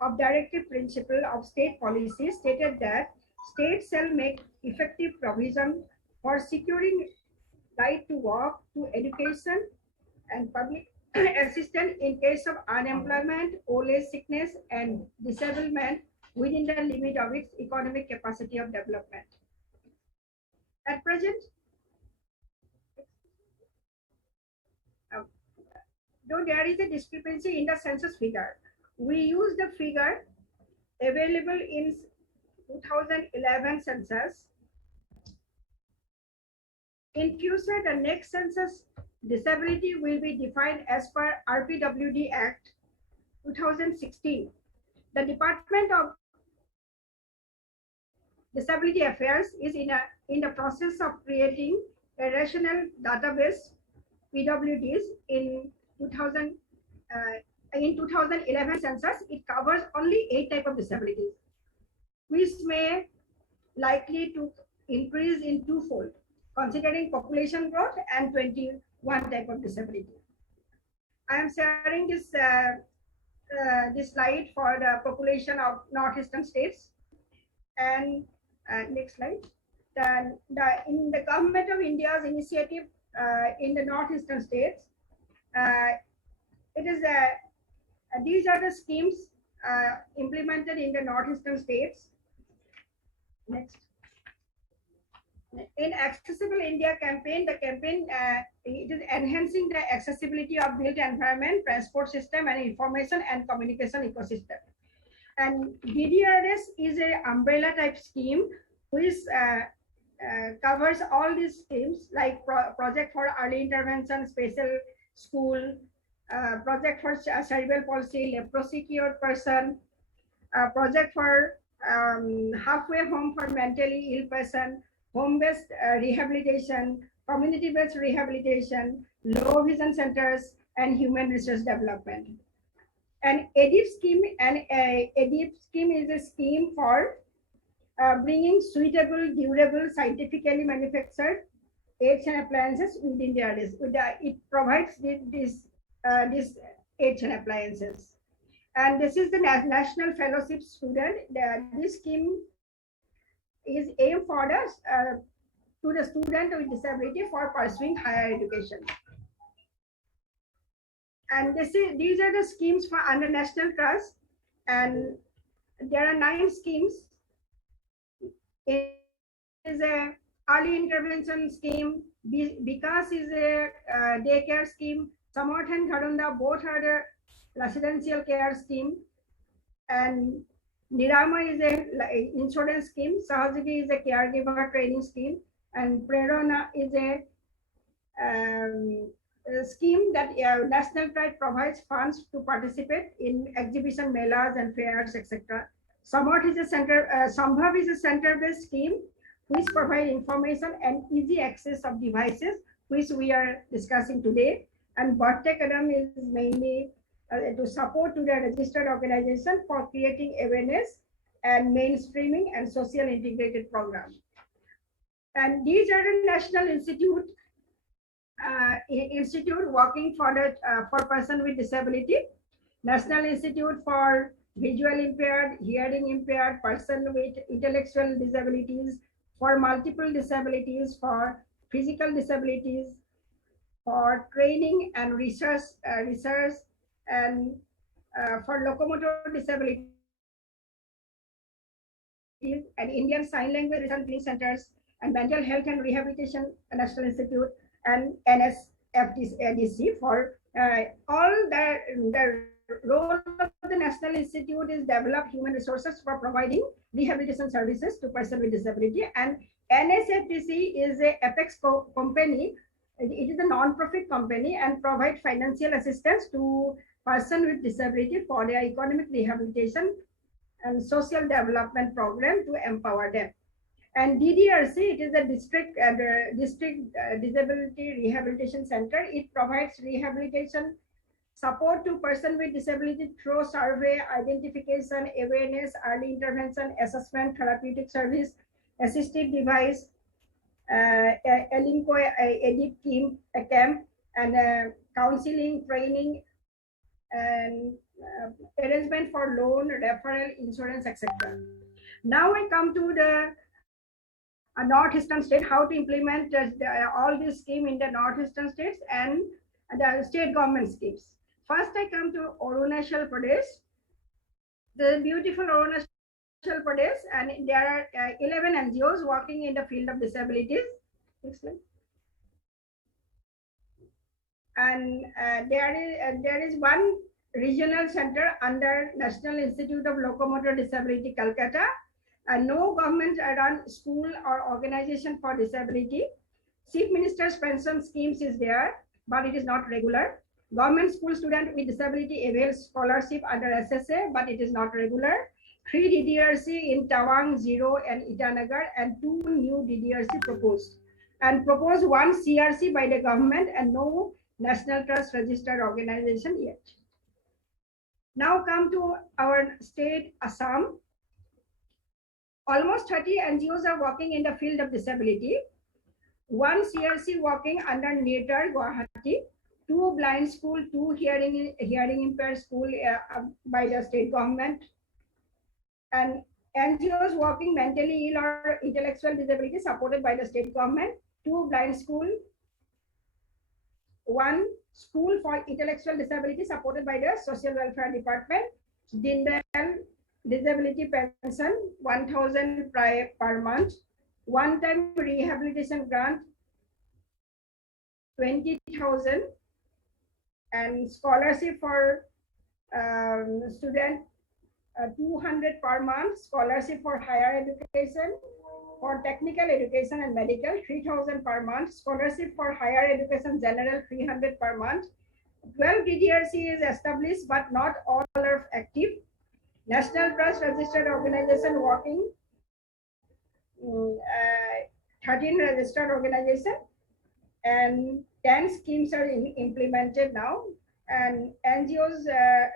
of Directive Principle of State Policy stated that states shall make effective provision for securing right to work, to education, and public assistance in case of unemployment, old age, sickness, and disablement within the limit of its economic capacity of development. At present, though there is a discrepancy in the census figure, we use the figure available in 2011 census. In future, the next census disability will be defined as per RPWD Act 2016. The Department of Disability Affairs is in the process of creating a rational database PWDs in 2011 census. It covers only 8 types of disabilities, which may likely to increase in twofold, considering population growth and 21 type of disability. I am sharing this this slide for the population of northeastern states. And next slide. In the government of India's initiative in the northeastern states, it is these are the schemes implemented in the northeastern states. Next. In Accessible India campaign, the campaign it is enhancing the accessibility of built environment, transport system, and information and communication ecosystem. And DDRS is an umbrella type scheme which covers all these schemes like project for early intervention, special school, project for cerebral palsy, leprosy cured person, project for halfway home for mentally ill person, home-based rehabilitation, community-based rehabilitation, low vision centers, and human resource development. And ADIP scheme is a scheme for bringing suitable, durable, scientifically manufactured aids and appliances within the areas. It provides these aids and appliances. And this is the National Fellowship student. This scheme is aimed for to the student with disability for pursuing higher education. And these are the schemes for under National Trust, and there are 9 schemes. It is a early intervention scheme. Vikas is a daycare scheme. Samarthan Gharunda, both are the residential care scheme. And Nirama is a insurance scheme. Sahajigi is a caregiver training scheme. And Prerana is a scheme that National Pride provides funds to participate in exhibition, melas, and fairs, etc. Samvarth is a Sambhav is a center-based scheme which provide information and easy access of devices, which we are discussing today. And Bhartek Kadam is mainly to support to the registered organization for creating awareness and mainstreaming and social integrated programs. And these are the National Institute working for the for person with disability, National Institute for visual impaired, hearing impaired, person with intellectual disabilities, for multiple disabilities, for physical disabilities, for training and research, and for locomotor disabilities, and Indian Sign Language Research Training Centers, and Mental Health and Rehabilitation National Institute, and NSFDC for all the role of the National Institute is develop human resources for providing rehabilitation services to person with disability. And NSFDC is a apex company. It is a non-profit company and provide financial assistance to person with disability for their economic rehabilitation and social development program to empower them. And DDRC, it is a district disability rehabilitation center. It provides rehabilitation support to person with disability through survey, identification, awareness, early intervention, assessment, therapeutic service, assistive device, Elinco, ADIP team, a camp, and counseling, training, and arrangement for loan, referral, insurance, etc. Now I come to the northeastern state, how to implement all this scheme in the northeastern states and the state government schemes. First, I come to Arunachal Pradesh, the beautiful Arunachal Pradesh, and there are 11 NGOs working in the field of disabilities. Excellent. And there is one regional center under National Institute of Locomotor Disability, Calcutta. No government-run school or organization for disability. Chief Minister's pension schemes is there, but it is not regular. Government school student with disability avails scholarship under SSA, but it is not regular. 3 DDRC in Tawang, 0, and Itanagar, and 2 new DDRC proposed. And proposed 1 CRC by the government and no National Trust registered organization yet. Now come to our state, Assam. Almost 30 NGOs are working in the field of disability. 1 CRC working under NETAR, Guwahati. 2 blind school, 2 hearing impaired school by the state government. And NGOs working mentally ill or intellectual disability supported by the state government. 2 blind school. 1 school for intellectual disability supported by the social welfare department. Dindayal disability pension 1,000 per month. One-time rehabilitation grant 20,000, and scholarship for student 200 per month. Scholarship for higher education For technical education and medical, 3,000 per month. Scholarship for higher education general, 300 per month. 12 DDRC is established, but not all are active. National Trust Registered Organization working, 13 registered organization, and 10 schemes are implemented now. And NGOs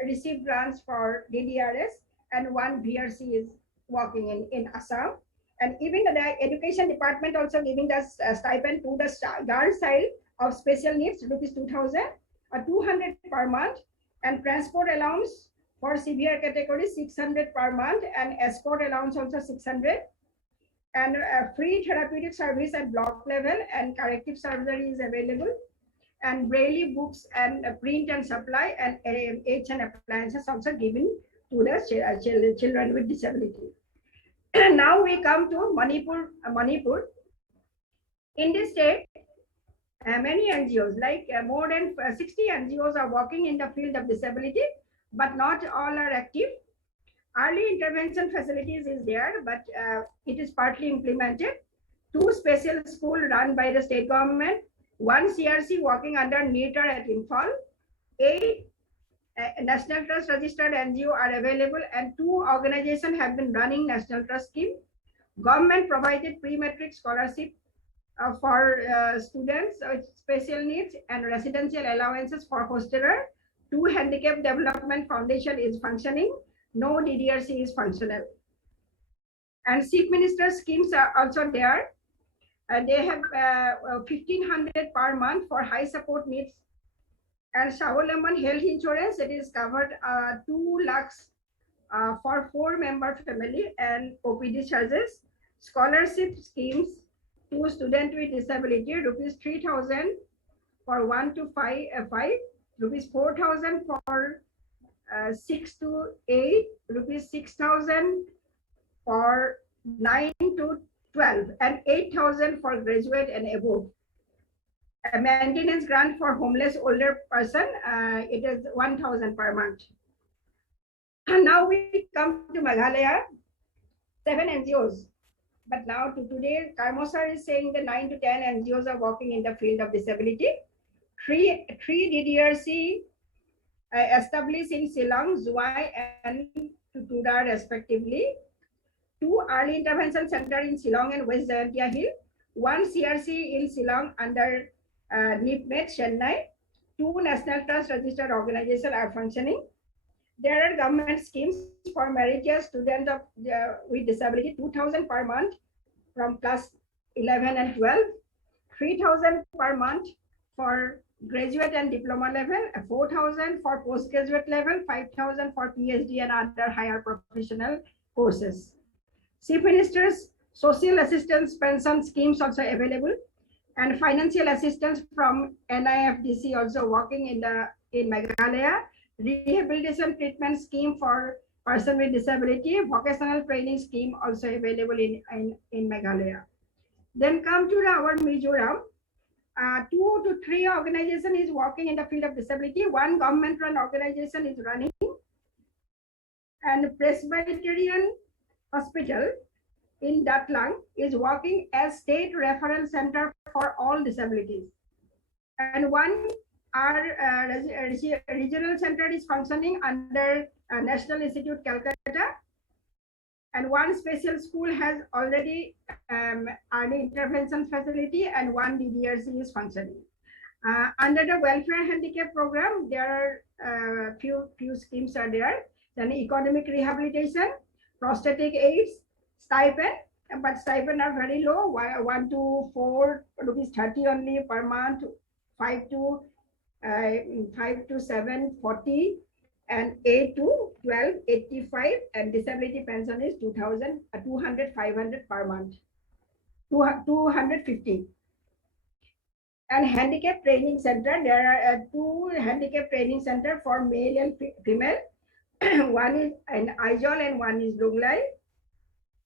receive grants for DDRS, and 1 BRC is working in Assam. And even the education department also giving the stipend to the girl child of special needs, rupees 2,000, 200 per month, and transport allowance for severe category 600 per month, and escort allowance also 600, and free therapeutic service at block level, and corrective surgery is available, and Braille books and print and supply, and aids and appliances also given to the children with disability. Now we come to Manipur. In this state, many NGOs, like more than 60 NGOs are working in the field of disability, but not all are active. Early intervention facilities is there, but it is partly implemented. 2 special schools run by the state government, 1 CRC working under NITR at Imphal, 8 National Trust registered NGO are available, and 2 organizations have been running National Trust scheme. Government provided pre-matric scholarship for students with special needs, and residential allowances for hosteler. 2 Handicap Development Foundation is functioning. No DDRC is functional. And Chief Minister schemes are also there. They have 1,500 per month for high support needs. And Swavalamban health insurance, it is covered 2 lakhs for 4-member family, and OPD charges. Scholarship schemes to student with disability, rupees 3,000 for 1 to 5, rupees 4,000 for 6 to 8, rupees 6,000 for 9 to 12, and 8,000 for graduate and above. A maintenance grant for homeless older person, it is 1,000 per month. And now we come to Meghalaya, 7 NGOs. But now today, Karmo sir is saying that 9 to 10 NGOs are working in the field of disability. 3 DDRC established in Shillong, Zuai, and Tutura respectively. 2 early intervention center in Shillong and West Jayantia Hill. 1 CRC in Shillong under NIPMET, Chennai. 2 National Trust registered organizations are functioning. There are government schemes for meritorious students of, with disability, 2,000 per month from class 11 and 12, 3,000 per month for graduate and diploma level, 4,000 for postgraduate level, 5,000 for PhD and other higher professional courses. Chief Minister's social assistance pension schemes also available, and financial assistance from NIFDC also working in Meghalaya. Rehabilitation treatment scheme for person with disability, vocational training scheme also available in Meghalaya. Then come to our Mizoram. 2 to 3 organization is working in the field of disability. 1 government-run organization is running, and Presbyterian Hospital in Datlang is working as state referral center for all disabilities. And 1 regional center is functioning under National Institute Calcutta, and 1 special school has already early intervention facility, and 1 DDRC is functioning. Under the welfare handicap program, there are few schemes are there. Then economic rehabilitation, prosthetic aids, stipend, but stipend are very low, 1 to 4 rupees 30 only per month, 5 to 7 40, and 8 to 12 85, and disability pension is 200 500 per month, 250. And handicap training center, there are 2 handicap training center for male and female. 1 is in Aizawl and 1 is Lunglai.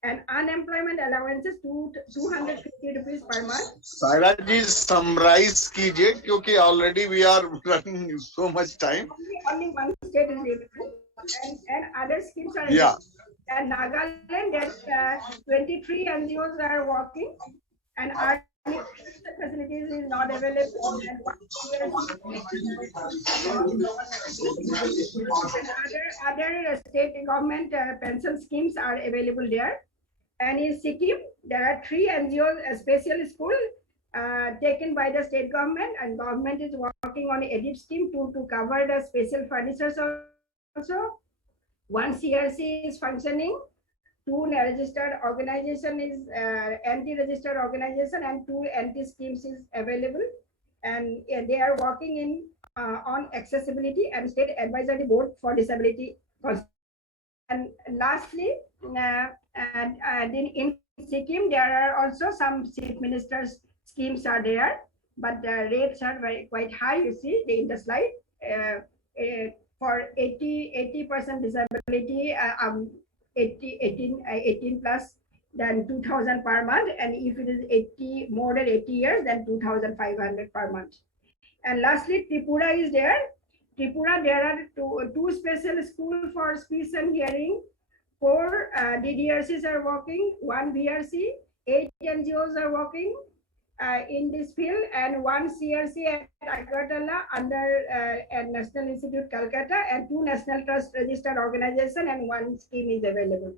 And unemployment allowances 250 rupees per month. Saira ji, summarize कीजिए क्योंकि already we are running so much time. Only 1 state is able to, and other schemes are And Nagaland, there 23 NGOs are working, and our facilities is not available. And other state government pension schemes are available there. And in Sikkim, there are 3 NGOs, a special school taken by the state government, and government is working on EDIP scheme to cover the special furnitures also. 1 CRC is functioning, 2 registered organization is anti-registered organization, and 2 anti schemes is available, and they are working in on accessibility and state advisory board for disability. And lastly, in Sikkim, there are also some chief ministers schemes are there, but the rates are quite high. You see in the slide, for 80% disability, 18 plus, then 2,000 per month, and if it is more than 80 years, then 2,500 per month. And lastly, Tripura is there. Tripura, there are two special schools for speech and hearing. 4 DDRCs are working, 1 VRC, 8 NGOs are working in this field, and 1 CRC at Agartala under National Institute Calcutta, and 2 National Trust registered organization, and 1 scheme is available.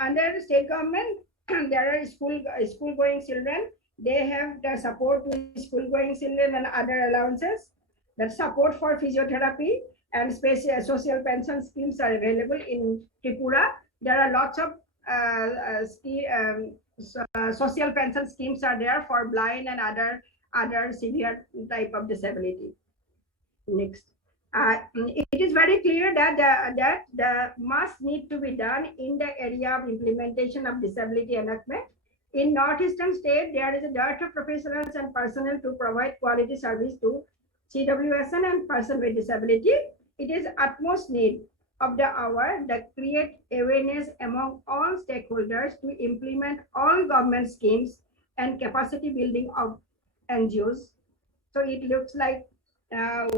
Under the state government, there are school-going children. They have the support to school-going children and other allowances. That support for physiotherapy and special social pension schemes are available in Tripura. There are lots of social pension schemes are there for blind and other severe type of disability. Next, it is very clear that the must need to be done in the area of implementation of disability enactment. In northeastern state, there is a dearth of professionals and personnel to provide quality service to CWSN and person with disability. It is utmost need of the hour that create awareness among all stakeholders to implement all government schemes and capacity building of NGOs. So it looks like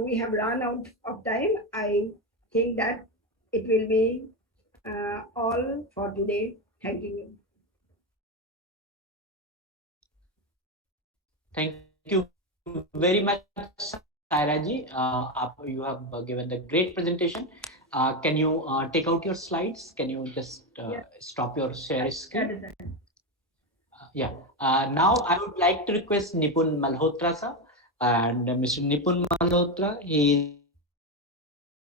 we have run out of time. I think that it will be all for today. Thank you. Thank you very much, Sairaji. You have given the great presentation. Can you take out your slides? Can you just stop your share screen? Yeah. Now I would like to request Nipun Malhotra sir. And Mr. Nipun Malhotra, he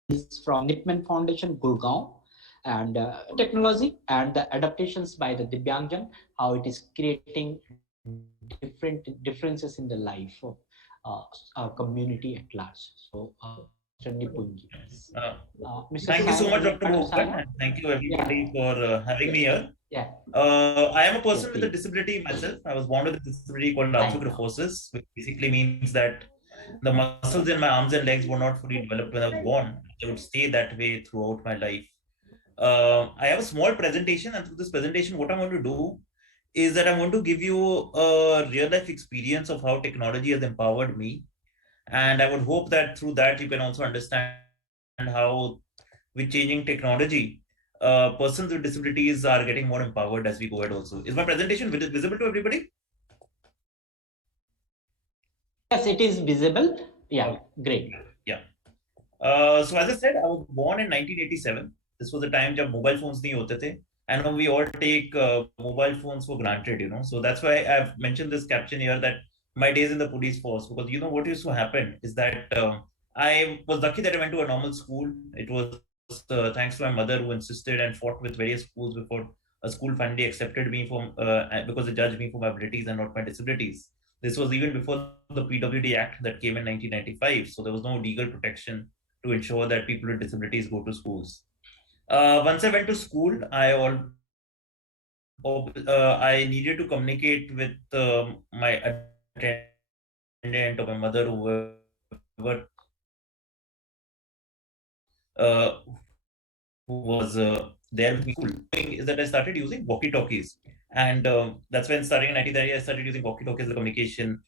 is from Nipman Foundation, Gurgaon, and technology and the adaptations by the Divyangjan, how it is creating differences in the life of our community at large. So, Mr. Nipunji. Thank you so much, Dr. Bhogan, and thank you everybody for having me here. Yeah. I am a person with a disability myself. I was born with a disability called arthrogryposis, which basically means that the muscles in my arms and legs were not fully developed when I was born. They would stay that way throughout my life. I have a small presentation, and through this presentation, what I'm going to do is that I'm going to give you a real life experience of how technology has empowered me. And I would hope that through that, you can also understand how with changing technology, persons with disabilities are getting more empowered as we go ahead also. Is my presentation visible to everybody? Yes, it is visible. Yeah, great. Yeah. So as I said, I was born in 1987. This was the time when mobile phones nahi hote the. And we all take mobile phones for granted, you know. So that's why I've mentioned this caption here that my days in the police force, because you know what used to happen is that I was lucky that I went to a normal school. It was thanks to my mother who insisted and fought with various schools before a school finally accepted me from because they judged me for my abilities and not my disabilities. This was even before the PWD Act that came in 1995. So there was no legal protection to ensure that people with disabilities go to schools. Once I went to school, I needed to communicate with my attendant or my mother, whoever who was there with me. Is that I started using walkie-talkies, and that's when starting in 1990 I started using walkie-talkies as a communication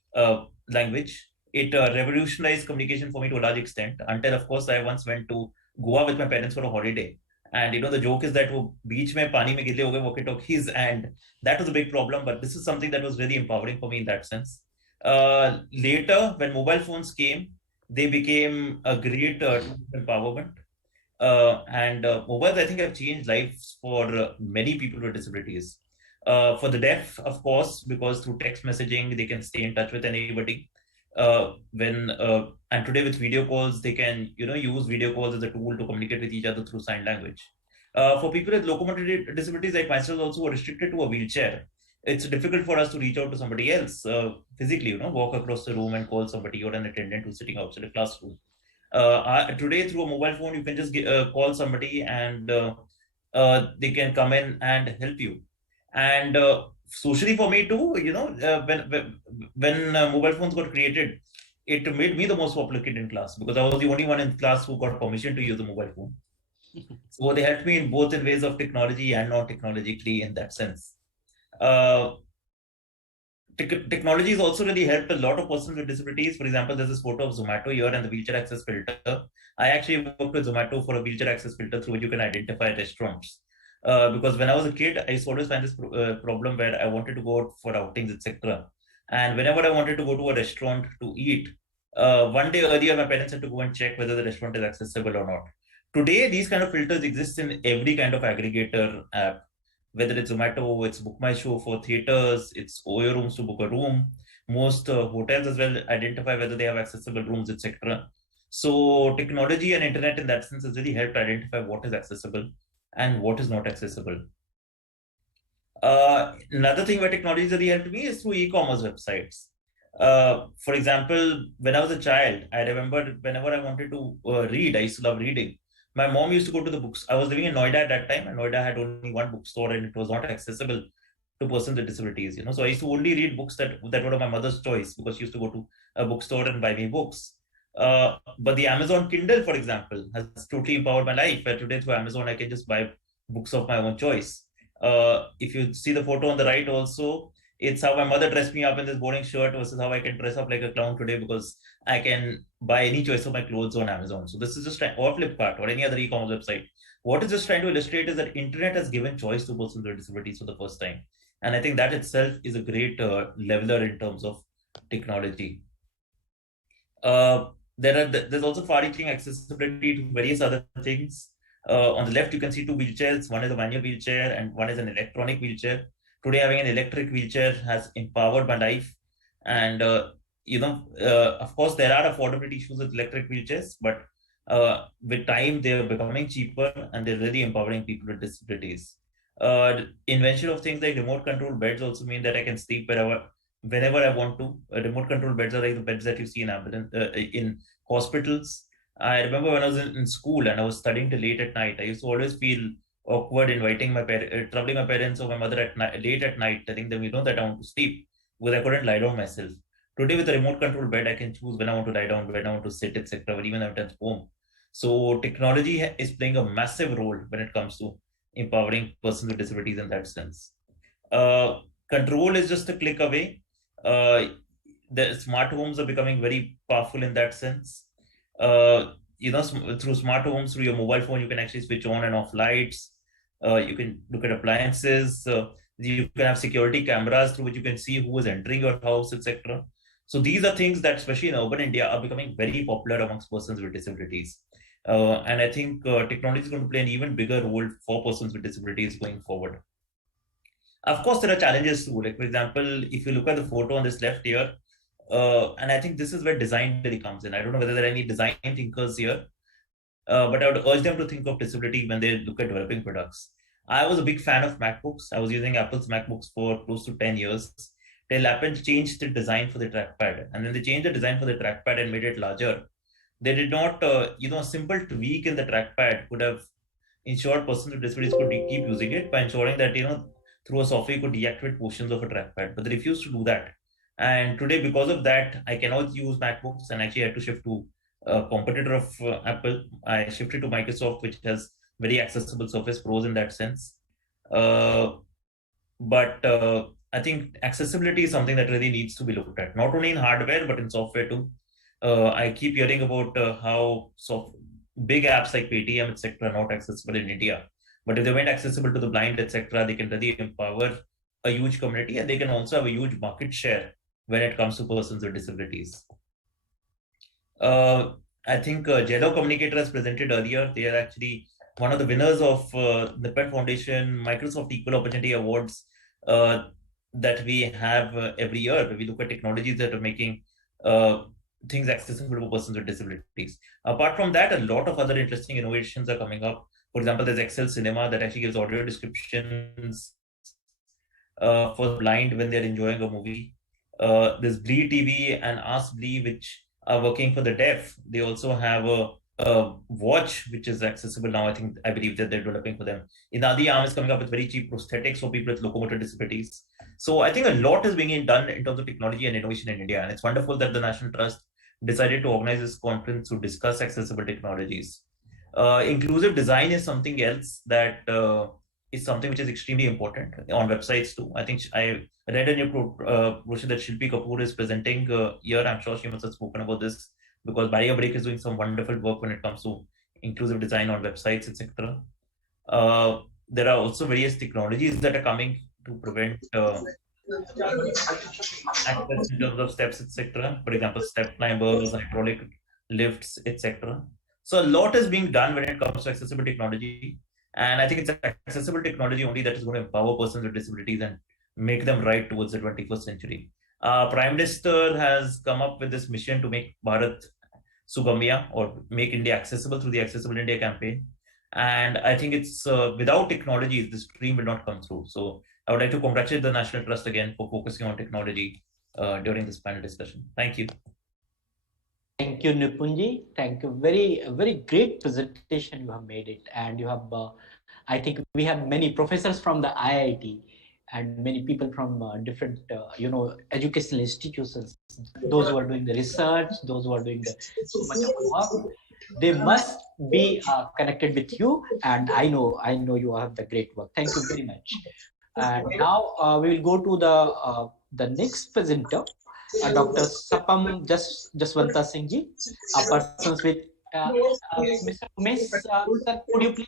language. It revolutionized communication for me to a large extent. Until of course I once went to Goa with my parents for a holiday. And the joke is that वो बीच में पानी में गिले हो गए walkie-talkies, and that was a big problem. But this is something that was very empowering for me in that sense. Later, when mobile phones came, they became a great tool of empowerment. And mobiles, I think, have changed lives for many people with disabilities. For the deaf, of course, because through text messaging they can stay in touch with anybody. And today with video calls, they can use video calls as a tool to communicate with each other through sign language. For people with locomotor disabilities like myself, also restricted to a wheelchair, it's difficult for us to reach out to somebody else physically. Walk across the room and call somebody or an attendant who's sitting outside a classroom. Today, through a mobile phone, you can just call somebody and they can come in and help you. And socially, for me too, when mobile phones got created, it made me the most popular kid in class, because I was the only one in class who got permission to use a mobile phone. So they helped me in both in ways of technology and not technologically in that sense. Technology has also really helped a lot of persons with disabilities. For example, there's this photo of Zomato here and the wheelchair access filter. I actually worked with Zomato for a wheelchair access filter through which you can identify restaurants. Because when I was a kid, I used to always find this problem where I wanted to go out for outings, etc. And whenever I wanted to go to a restaurant to eat, one day earlier, my parents had to go and check whether the restaurant is accessible or not. Today, these kind of filters exist in every kind of aggregator app. Whether it's Zomato, it's Book My Show for theaters, it's Oyo Rooms to book a room. Most hotels as well identify whether they have accessible rooms, etc. So technology and internet in that sense has really helped identify what is accessible and what is not accessible. Another thing where technology has really helped me is through e-commerce websites. For example, when I was a child, I remember whenever I wanted to read, I used to love reading. My mom used to go to the books. I was living in Noida at that time, and Noida had only one bookstore, and it was not accessible to persons with disabilities. So I used to only read books that were of my mother's choice, because she used to go to a bookstore and buy me books. But the Amazon Kindle, for example, has totally empowered my life. Where today through Amazon, I can just buy books of my own choice. If you see the photo on the right, also, it's how my mother dressed me up in this boring shirt versus how I can dress up like a clown today, because I can buy any choice of my clothes on Amazon. So this is just or Flipkart or any other e-commerce website. What is just trying to illustrate is that internet has given choice to persons with disabilities for the first time. And I think that itself is a great leveler in terms of technology. There's also far-reaching accessibility to various other things. On the left, you can see two wheelchairs. One is a manual wheelchair and one is an electronic wheelchair. Today, having an electric wheelchair has empowered my life. And, of course, there are affordability issues with electric wheelchairs, but with time, they're becoming cheaper and they're really empowering people with disabilities. Invention of things like remote control beds also mean that I can sleep whenever I want to. Remote control beds are like the beds that you see in hospitals. I remember when I was in school and I was studying till late at night, I used to always feel awkward inviting troubling my parents or my mother late at night, telling them, that I want to sleep, because I couldn't lie down myself. Today with a remote control bed, I can choose when I want to lie down, when I want to sit, etc., or even when I'm at home. So technology is playing a massive role when it comes to empowering persons with disabilities in that sense. Control is just a click away. The smart homes are becoming very powerful in that sense. Through smart homes, through your mobile phone, you can actually switch on and off lights. You can look at appliances. You can have security cameras through which you can see who is entering your house, etc. So these are things that, especially in urban India, are becoming very popular amongst persons with disabilities. And I think technology is going to play an even bigger role for persons with disabilities going forward. Of course, there are challenges too. Like, for example, if you look at the photo on this left here, and I think this is where design really comes in. I don't know whether there are any design thinkers here, but I would urge them to think of disability when they look at developing products. I was a big fan of MacBooks. I was using Apple's MacBooks for close to 10 years. Till Apple changed the design for the trackpad. And when they changed the design for the trackpad and made it larger, they did not, a simple tweak in the trackpad could have ensured persons with disabilities could keep using it by ensuring that, through a software, you could deactivate portions of a trackpad. But they refused to do that. And today, because of that, I cannot use MacBooks and actually had to shift to a competitor of Apple. I shifted to Microsoft, which has very accessible Surface Pros in that sense. But I think accessibility is something that really needs to be looked at, not only in hardware, but in software too. I keep hearing about how big apps like Paytm, etc., not accessible in India. But if they went accessible to the blind, etc., they can really empower a huge community, and they can also have a huge market share when it comes to persons with disabilities. I think Jello Communicator has presented earlier. They are actually one of the winners of the Penn Foundation Microsoft Equal Opportunity Awards that we have every year. We look at technologies that are making things accessible to persons with disabilities. Apart from that, a lot of other interesting innovations are coming up. For example, there's Excel Cinema that actually gives audio descriptions for the blind when they're enjoying a movie. There's Blee TV and Ask Blee, which are working for the deaf. They also have a watch which is accessible now. I believe that they're developing for them. Inadi Arm is coming up with very cheap prosthetics for people with locomotor disabilities. So I think a lot is being done in terms of technology and innovation in India, and it's wonderful that the National Trust decided to organize this conference to discuss accessible technologies. Inclusive design is something else that is something which is extremely important on websites too. I think I read a new brochure that Shilpi Kapoor is presenting here. I'm sure she must have spoken about this because Barrier Break is doing some wonderful work when it comes to inclusive design on websites, etc. There are also various technologies that are coming to prevent access in terms of steps, etc. For example, step climbers, hydraulic lifts, etc. So a lot is being done when it comes to accessible technology. And I think it's accessible technology only that is going to empower persons with disabilities and make them right towards the 21st century. Prime Minister has come up with this mission to make Bharat Sugamya, or make India accessible, through the Accessible India campaign. And I think it's without technology, this dream will not come through. So I would like to congratulate the National Trust again for focusing on technology during this panel discussion. Thank you. Thank you, Nipunji. Thank you. Very great presentation you have made it. And you have, I think we have many professors from the IIT and many people from different, educational institutions. Those who are doing the research, those who are doing so much of work, they must be connected with you. And I know you have the great work. Thank you very much. And now we will go to the next presenter. Dr. Sapam Jaswanta Singh ji, persons with Mr. Umesh, sir, could you please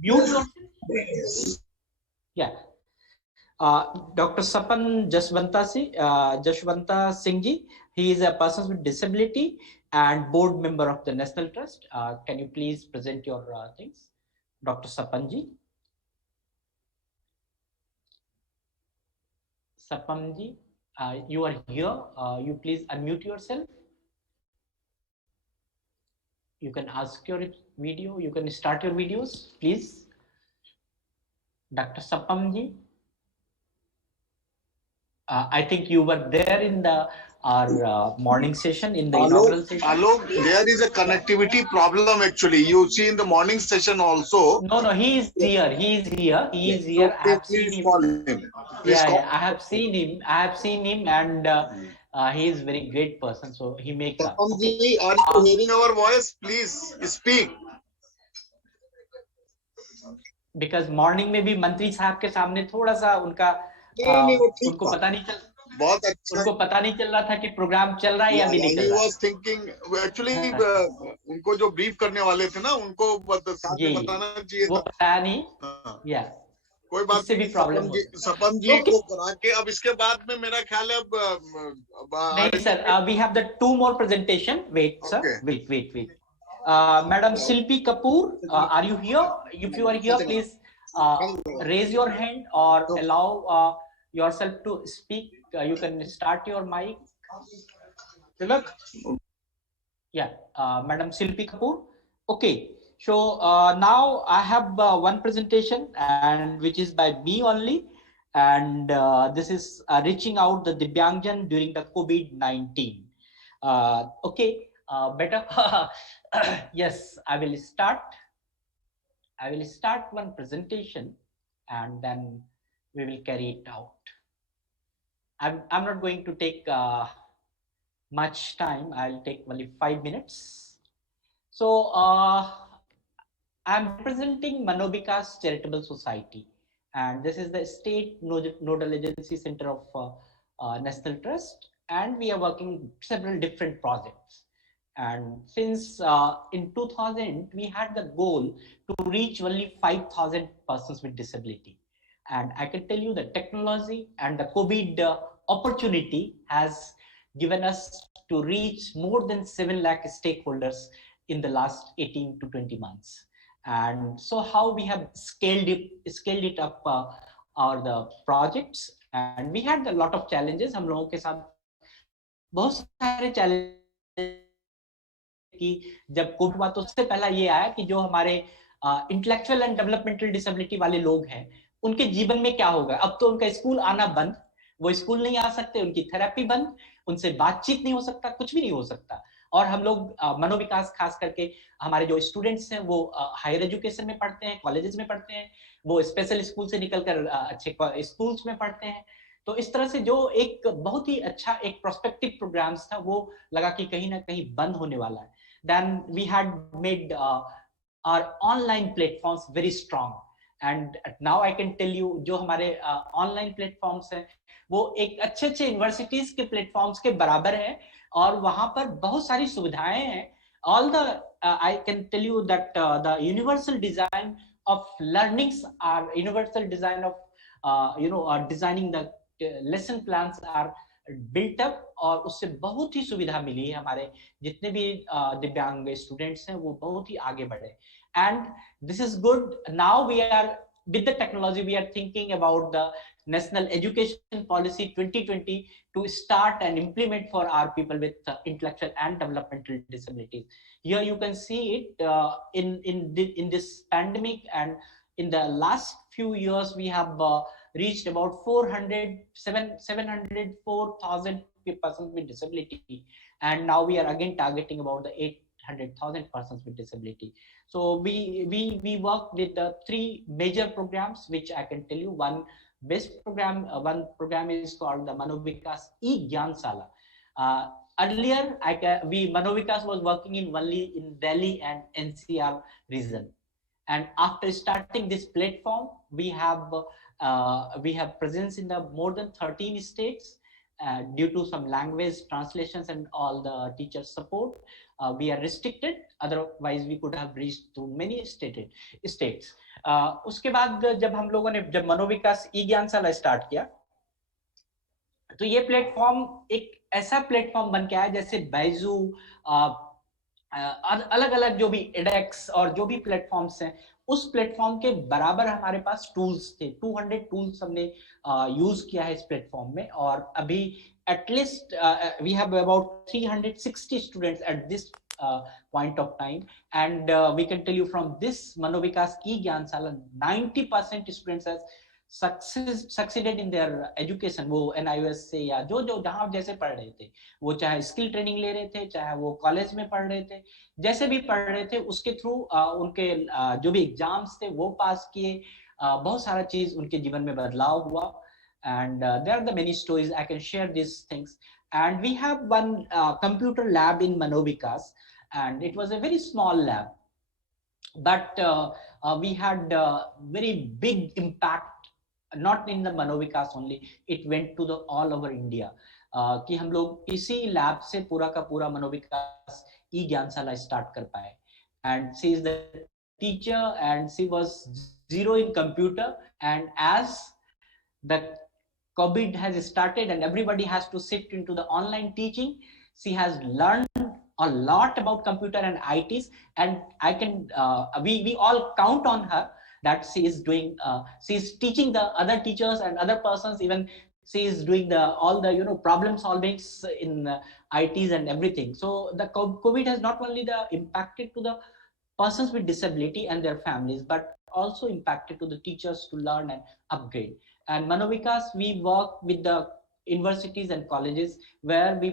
mute yourself? Yeah. Dr. Sapam Jaswanta Singh ji, he is a person with disability and board member of the National Trust. Can you please present your things? Dr. Sapam ji. Sapam ji. You are here. You please unmute yourself. You can ask your video. You can start your videos, please. Dr. Sapam ji. I think you were there in our morning session, in the inaugural session. Alok, there is a connectivity problem actually. You see in the morning session also. No, he is here. He is here. I have seen him. Yeah, I have seen him, and he is very great person. So he makes. Sapam ji, are you hearing our voice? Please speak. Because morning में भी मंत्री साहब के सामने थोड़ा सा उनको पता नहीं चल बहुत अच्छा उनको पता नहीं चल रहा था कि प्रोग्राम चल रहा है या भी नहीं चल रहा है। was thinking actually उनको जो ब्रीफ करने वाले थे ना उनको साथ में बताना चाहिए वो बताया नहीं। या कोई बात से भी प्रॉब्लम सपन जी को करा के अब इसके बाद में मेरा ख्याल है अब नहीं sir we have the 2 more presentation wait sir wait Madam Shilpi Kapoor, are you here? If you are here, please raise your hand or allow yourself to speak. You can start your mic. Yeah, Madam Shilpi Kapoor. Okay, so now I have one presentation, and which is by me only, and this is reaching out the Divyangjan during the COVID-19. Okay. Better. Yes, I will start one presentation and then we will carry it out. I'm not going to take much time. I'll take only 5 minutes. So I'm representing Manobikas Charitable Society, and this is the state nodal agency center of National Trust, and we are working several different projects. And since in 2000, we had the goal to reach only 5,000 persons with disability. And I can tell you the technology and the COVID opportunity has given us to reach more than 7 lakh stakeholders in the last 18 to 20 months. And so how we have scaled it up our the projects, and we had a lot of challenges. हम लोगों के साथ बहुत सारे challenges कि जब Covid हुआ तो सबसे पहला ये आया कि जो हमारे इंटेलेक्चुअल एंड डेवलपमेंटल डिसेबिलिटी वाले लोग हैं उनके जीवन में क्या होगा। अब तो उनका स्कूल आना बंद, वो स्कूल नहीं आ सकते, उनकी थेरेपी बंद, उनसे बातचीत नहीं हो सकता, कुछ भी नहीं हो सकता। और हम लोग मनोविकास खास करके हमारे जो स्टूडेंट्स हैं वो हायर एजुकेशन में पढ़ते हैं, कॉलेजेस में पढ़ते हैं, वो स्पेशल स्कूल से निकलकर अच्छे स्कूल्स में पढ़ते हैं। तो इस तरह से जो एक बहुत ही अच्छा एक प्रोस्पेक्टिव प्रोग्राम्स था वो लगा कि कहीं ना कहीं बंद होने वाला है। Then we had made our online platforms very strong, and now I can tell you जो हमारे online platforms हैं वो एक अच्छे यूनिवर्सिटीज के प्लेटफॉर्म्स के बराबर है और वहां पर बहुत सारी सुविधाएं हैं। All the I can tell you that the universal design of learnings are universal design of designing the lesson plans are built up, और उससे बहुत ही सुविधा मिली है। हमारे जितने भी दिव्यांग स्टूडेंट्स हैं वो बहुत ही आगे बढ़े। And this is good. Now we are with the technology we are thinking about the national education policy 2020 to start and implement for our people with intellectual and developmental disabilities. Here you can see it in this pandemic, and in the last few years we have reached about 704,000 persons with disability, and now we are again targeting about the 800,000 persons with disability. So we work with the 3 major programs which I can tell you. One program is called the Manovikas E-Gyansala. Earlier Manovikas was working only in Delhi and NCR region, and after starting this platform we have presence in the more than 13 states. Due to some language translations and all the teacher support, we are restricted, otherwise we could have reached to many states. उसके बाद जब हम लोगों ने जब मनोविकास ई ज्ञानशाला start किया तो ये प्लेटफॉर्म एक ऐसा प्लेटफॉर्म बन के आया जैसे बैजू, अलग अलग जो भी एडेक्स और जो भी प्लेटफॉर्म्स हैं उस प्लेटफॉर्म के बराबर हमारे पास टूल्स थे। 200 टूल्स हमने यूज किया है इस प्लेटफॉर्म में, और अभी at least we have about 360 students at this point of time, and we can tell you from this Manovikas E-Gyansala 90% students has succeeded in their education। वो NIOS से या जो जहाँ जैसे पढ़ रहे थे, वो चाहे स्किल ट्रेनिंग ले रहे थे, चाहे वो कॉलेज में पढ़ रहे थे, जैसे भी पढ़ रहे थे उसके थ्रू उनके जो भी एग्जाम्स थे वो पास किए, बहुत सारा चीज उनके जीवन में बदलाव हुआ। and there are the many stories I can share these things। and we have one computer lab in Manovikas, and it was a very small lab, but we had very big impact, not in the Manovikas only, it went to the all over India। कि हम लोग इसी lab से पूरा का पूरा मनोविकास ई ज्ञानशाला start कर पाए। and she is the teacher and she was zero in computer, and as the COVID has started and everybody has to shift into the online teaching, she has learned a lot about computer and ITs, and I can we all count on her that she is doing she is teaching the other teachers and other persons, even she is doing all the problem solving in ITs and everything. So the COVID has not only impacted to the persons with disability and their families, but also impacted to the teachers to learn and upgrade. And Manovikas, we work with the universities and colleges where we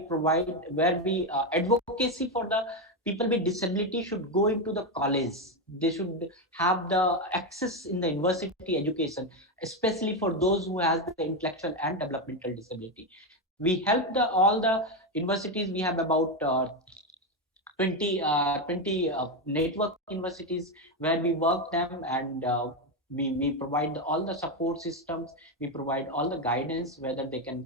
advocacy for the people with disability should go into the college. They should have the access in the university education, especially for those who has the intellectual and developmental disability. We help all the universities. We have about 20 network universities where we work them, and we provide all the support systems, we provide all the guidance, whether they can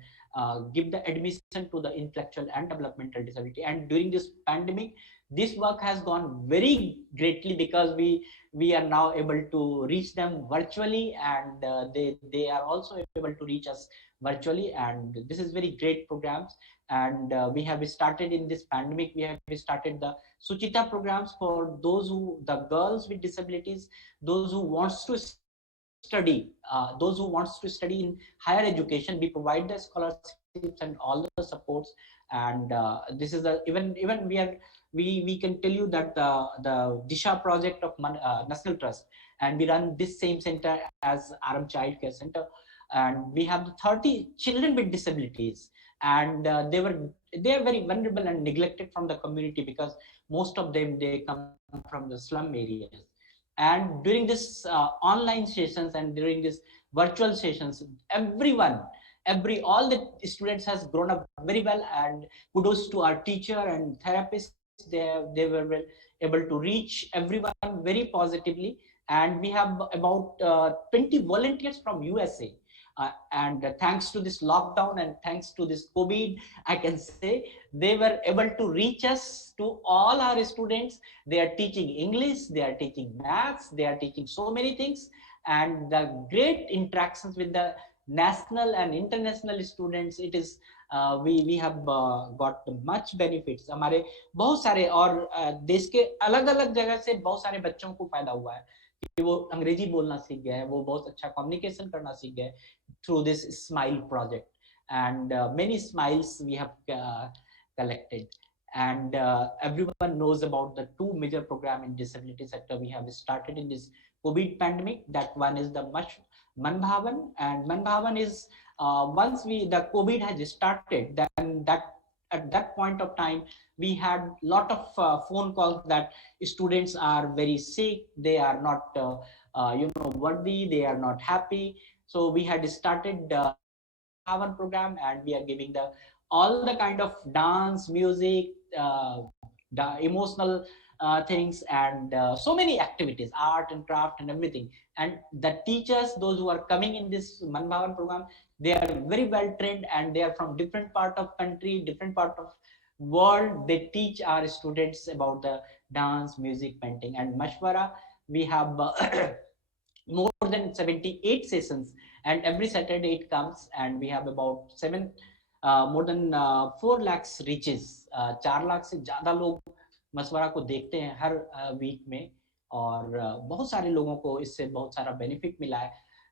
give the admission to the intellectual and developmental disability. And during this pandemic, this work has gone very greatly, because we are now able to reach them virtually, and they are also able to reach us virtually. And this is very great programs. And we have started in this pandemic, we have started the Suchita programs for the girls with disabilities, those who wants to study, in higher education. We provide the scholarships and all the supports. And this is even we can tell you that the Disha project of National Trust, and we run this same center as Aram Child Care Center, and we have 30 children with disabilities, and they are very vulnerable and neglected from the community, because most of them, they come from the slum areas. And during this online sessions and during this virtual sessions, all the students has grown up very well, and kudos to our teacher and therapists. They were able to reach everyone very positively. And we have about 20 volunteers from USA. And thanks to this lockdown and thanks to this COVID, I can say they were able to reach us to all our students. They are teaching English, they are teaching maths, they are teaching so many things. And the great interactions with the national and international students, it is we have got much benefits. हमारे बहुत सारे और देश के अलग-अलग जगह से बहुत सारे बच्चों को फायदा हुआ है कि वो अंग्रेजी बोलना सीख गए, वो बहुत अच्छा कम्युनिकेशन करना सीख गए through this SMILE project. And many smiles we have collected. And everyone knows about the two major programs in disability sector we have started in this COVID pandemic. That one is the Man Bhavan, and Man Bhavan is once the COVID has started, then at that point of time we had lot of phone calls that students are very sick, they are not worthy, they are not happy. So we had started the Bhavan program, and we are giving all the kind of dance, music, the emotional things, and so many activities, art and craft and everything. And the teachers, those who are coming in this Man Bhavan program, they are very well trained, and they are from different part of country, different part of world. They teach our students about the dance, music, painting. And Mashwara, we have more than 78 sessions, and every Saturday it comes, and we have about more than 4 lakhs reaches. 4 lakh से ज्यादा लोग मशवरा को देखते हैं हर week में, और बहुत सारे लोगों को इससे बहुत सारा बेनिफिट मिला है।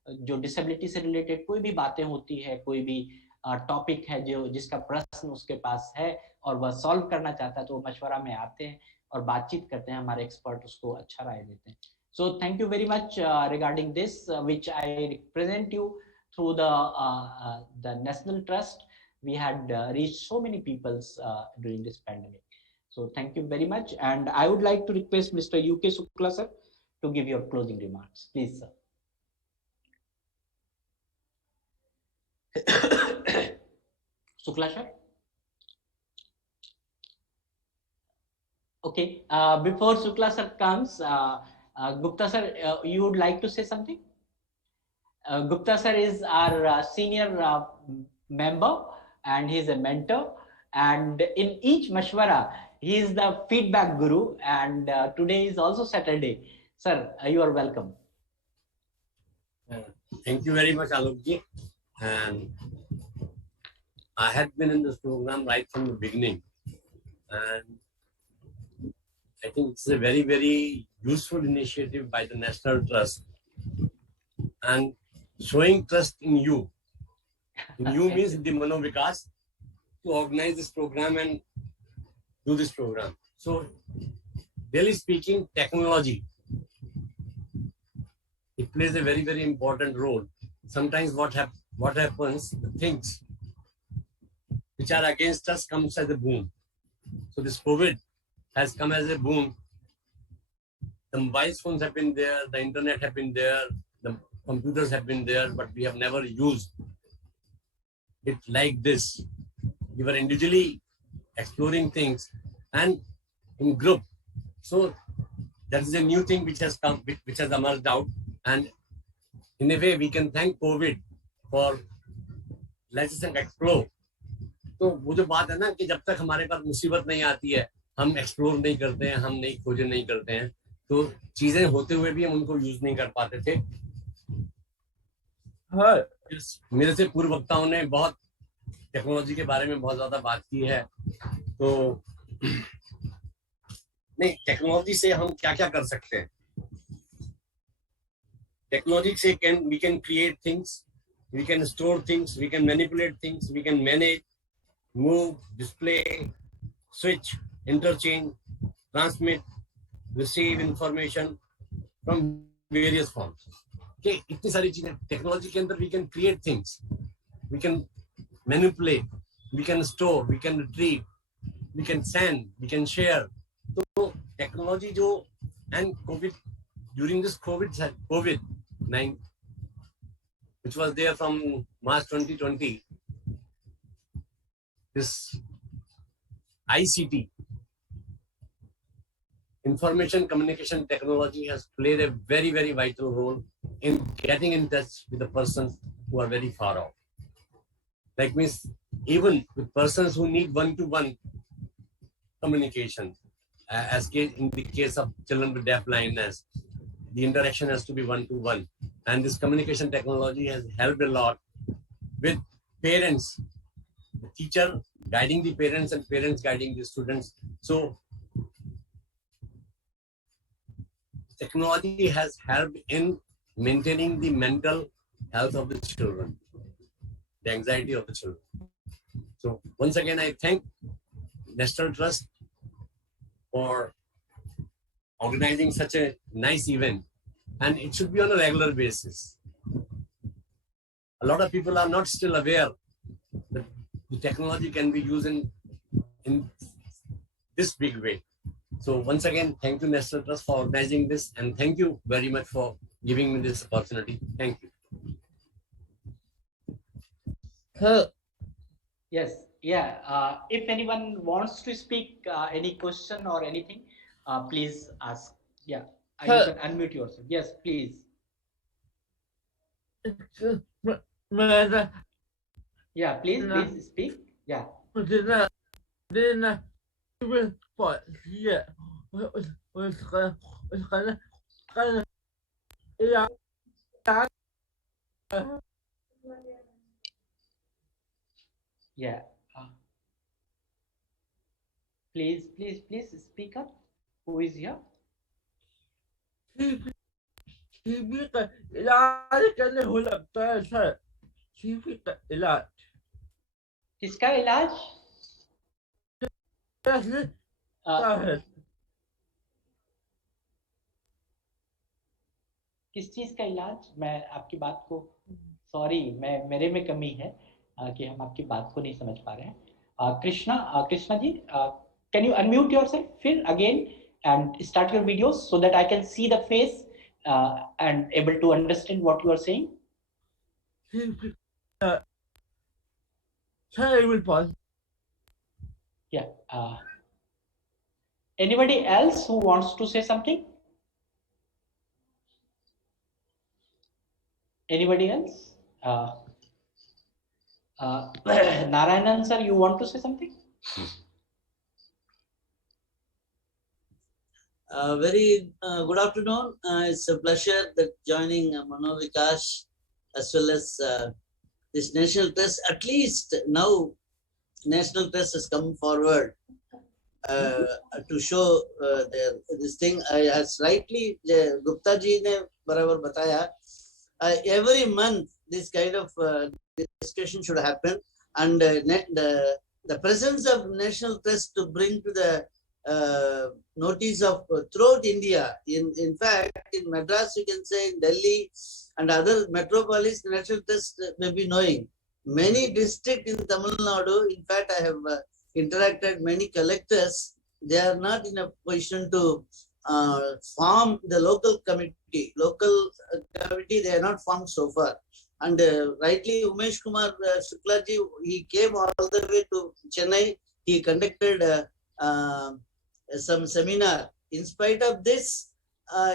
जो डिसेबिलिटी से रिलेटेड कोई भी बातें होती है, कोई भी टॉपिक है जिसका प्रश्न उसके पास है और वह सॉल्व करना चाहता है, तो वो मशवरा में आते हैं और बातचीत करते हैं, हमारे एक्सपर्ट उसको अच्छा राय देते हैं। So thank you very much regarding this, which I represent you through the National Trust. We had reached so many peoples during this pandemic. So thank you very much, and I would like to request Mr. UK Shukla sir to give your closing remarks, please sir. Shukla sir. Okay, before Shukla sir comes, Gupta sir, you would like to say something? Gupta sir is our senior member, and he is a mentor, and in each mashwara he is the feedback guru, and today is also Saturday. Sir, you are welcome. Thank you very much, Alok ji. And I had been in this program right from the beginning, and I think it's a very, very useful initiative by the National Trust, and showing trust in you. In you means the Mano Vikas, to organize this program and do this program. So, really speaking, technology, it plays a very, very important role. Sometimes what happens, the things which are against us comes as a boon. So this COVID has come as a boon. The mobile phones have been there, the internet have been there, the computers have been there, but we have never used it like this. We were individually exploring things and in group. So that is a new thing which has come, which has emerged out, and in a way we can thank COVID for letting us explore. तो वो जो बात है ना कि जब तक हमारे पास मुसीबत नहीं आती है, हम एक्सप्लोर नहीं करते हैं, हम नई खोजें नहीं करते हैं, तो चीजें होते हुए भी हम उनको यूज नहीं कर पाते थे. मेरे से पूर्व वक्ताओं ने बहुत टेक्नोलॉजी के बारे में बहुत ज्यादा बात की है. तो नहीं, टेक्नोलॉजी से हम क्या क्या कर सकते हैं? टेक्नोलॉजी से we can create things, we can store things, we can manipulate things, we can manage, move, display, switch, interchange, transmit, receive information from various forms. Okay, इतनी सारी चीजें टेक्नोलॉजी के अंदर we can create things, we can manipulate, we can store, we can retrieve, we can send, we can share. तो technology जो and COVID, during this COVID-19, which was there from March 2020, this ICT, information communication technology, has played a very, very vital role in getting in touch with the persons who are very far off. Like means even with persons who need one-to-one communication, as in the case of children with deaf blindness, the interaction has to be one-to-one. And this communication technology has helped a lot with parents, the teacher guiding the parents and parents guiding the students. So technology has helped in maintaining the mental health of the children, the anxiety of the children. So once again, I thank National Trust for organizing such a nice event, and it should be on a regular basis. A lot of people are not still aware that the technology can be used in this big way. So once again, thank you National Trust for organizing this, and thank you very much for giving me this opportunity. Thank you. Yes, yeah. If anyone wants to speak any question or anything, please ask. Yeah, you can unmute yourself. Yes, please. Yeah, please speak. Yeah. Yeah. Please speak up. Who is here? TB का इलाज करने हो लगता है sir. TB का इलाज. किसका इलाज? किस चीज का इलाज? मैं आपकी बात को, सॉरी, मेरे में कमी है कि हम आपकी बात को नहीं समझ पा रहे हैं. Krishna ji, can you unmute yourself फिर again and start your videos so that I can see the face and able to understand what you are saying? Yeah. Anybody else who wants to say something? Anybody else? Narayanan sir, you want to say something? Very good afternoon. It's a pleasure that joining Mano Vikash as well as this National Trust. At least now National Trust has come forward to show this thing. As rightly Gupta ji ne barabar bataya, every month this kind of discussion should happen, and the presence of National Trust to bring to the notice of throughout India. In fact, in Madras, you can say, in Delhi and other metropolis, National Trust may be knowing. Many districts in Tamil Nadu, in fact, I have interacted many collectors. They are not in a position to form the local committee. Local committee, they are not formed so far. And rightly, Umesh Kumar Shukla ji, he came all the way to Chennai. He conducted some seminar. In spite of this,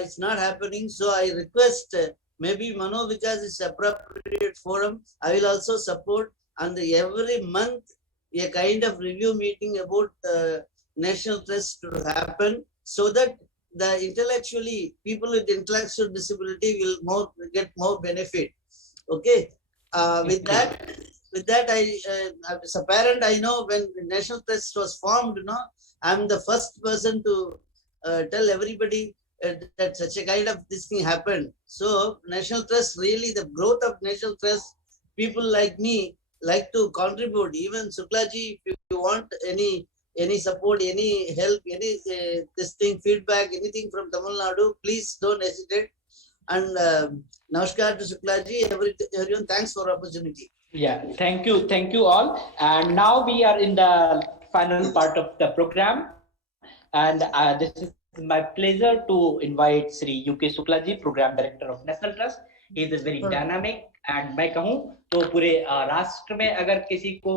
it's not happening. So I request maybe Mano Vikas is appropriate forum. I will also support, and every month a kind of review meeting about National Trust to happen, so that the people with intellectual disability will get more benefit. Okay. With that, as a parent, I know when the National Trust was formed, I'm the first person to tell everybody that such a kind of this thing happened. So National Trust, really the growth of National Trust, people like me like to contribute. Even Suklaji, if you want any support, any help, any feedback, anything from Tamil Nadu, please don't hesitate. And namaskar to Suklaji, everyone, thanks for opportunity. Yeah, thank you all. And now we are in the final part of the program, and this is my pleasure to invite Sri UK Suklaji, Program Director of National Trust. He is a very dynamic, and मैं कहूँ तो पूरे राष्ट्र में अगर किसी को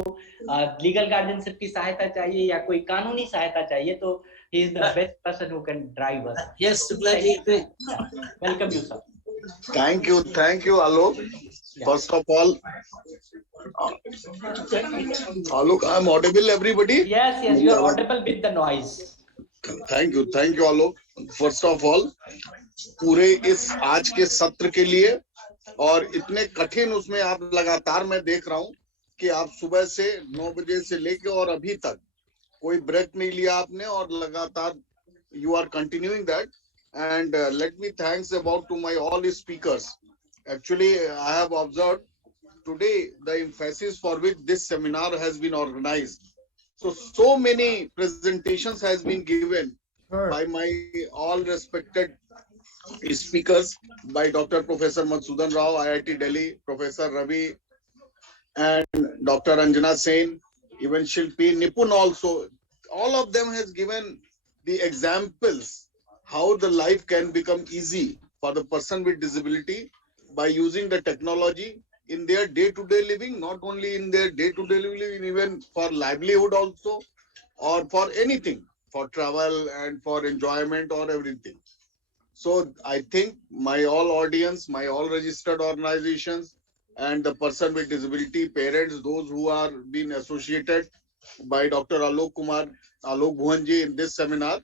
legal guardianship की सहायता चाहिए या कोई कानूनी सहायता चाहिए तो he is the best person who can drive us. Yes, Suklaji. Welcome you, sir. Thank you, Alok. Yeah. First of all, Alok, I'm audible, everybody? Yes, you are audible with the noise. Thank you, Alok. First of all, पूरे इस आज के सत्र के लिए और इतने कठिन उसमें आप लगातार मैं देख रहा हूँ कि आप सुबह से 9 बजे से लेके और अभी तक कोई ब्रेक नहीं लिया आपने और लगातार you are continuing that. And let me thanks about to my all speakers. Actually, I have observed today the emphasis for which this seminar has been organized. So many presentations has been given by my all respected speakers, by Dr. Professor Madhusudan Rao, IIT Delhi, Professor Ravi, and Dr. Anjana Sen, even Shilpi, Nipun also. All of them has given the examples how the life can become easy for the person with disability by using the technology in their day-to-day living, not only in their day-to-day living, even for livelihood also, or for anything, for travel and for enjoyment or everything. So I think my all audience, my all registered organizations, and the person with disability, parents, those who are being associated by Dr. Alok Bhuvanji in this seminar,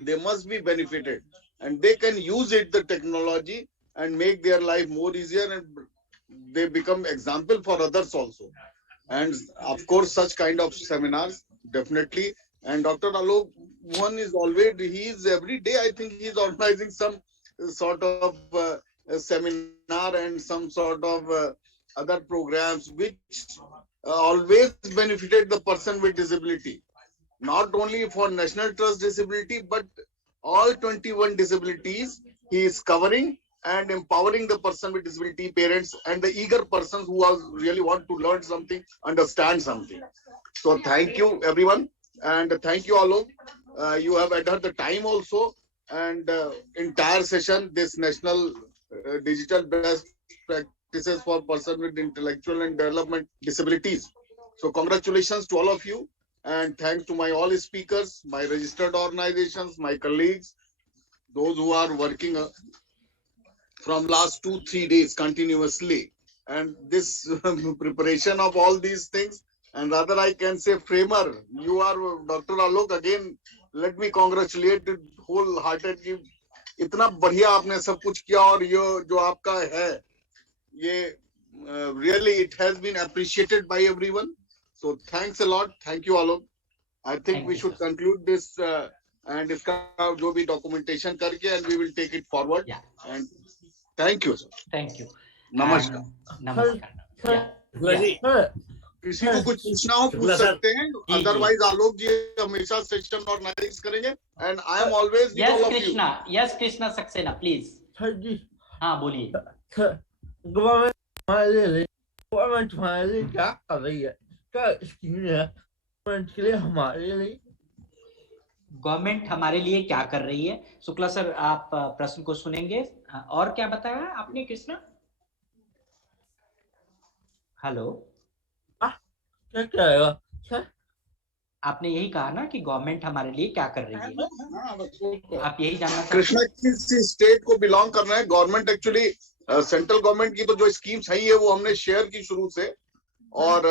they must be benefited and they can use it, the technology, and make their life more easier, and they become example for others also. And of course, such kind of seminars, definitely. And Dr. Alok Bhuvan is always, he is every day, I think he is organizing some sort of seminar and some sort of other programs which always benefited the person with disability. Not only for National Trust disability, but all 21 disabilities he is covering and empowering the person with disability, parents, and the eager persons who are really want to learn something, understand something. So thank you, everyone. And thank you, Alok. You have adhered the time also, and entire session, this National Digital Best Practices for Person with Intellectual and Development Disabilities. So congratulations to all of you. And thanks to my all speakers, my registered organizations, my colleagues, those who are working from last 2-3 days continuously. And this preparation of all these things, and rather I can say framer, you are Dr. Alok, again, let me congratulate wholeheartedly. इतना बढ़िया आपने सब कुछ किया और ये जो आपका है, ये really it has been appreciated by everyone. So thanks a lot. Thank you, Alok. I think we should conclude this and इसका जो भी documentation करके, and we will take it forward. Yeah. And thank you, sir. Thank you. Namaskar. Namaskar. किसी को कुछ पूछना हो पूछ सकते हैं, otherwise आलोक जी हमेशा सेशन ऑर्गेनाइज करेंगे, and I am always with all of you. Yes, Krishna Saxena, please. हाँ बोलिए. गवर्नमेंट हमारे लिए क्या कर रही है, क्या स्कीम है गवर्नमेंट के लिए हमारे लिए? गवर्नमेंट हमारे लिए क्या कर रही है? शुक्ला सर, आप प्रश्न को सुनेंगे. और क्या बताया आपने कृष्णा? हेलो, क्या कहेगा सर? आपने यही कहा ना कि गवर्नमेंट हमारे लिए क्या कर रही है. आप यही जानना चाहते हैं? कृष्णा किस स्टेट को बिलोंग करना है? गवर्नमेंट एक्चुअली सेंट्रल गवर्नमेंट की तो जो स्कीम्स है ये वो हमने शेयर की शुरू से। और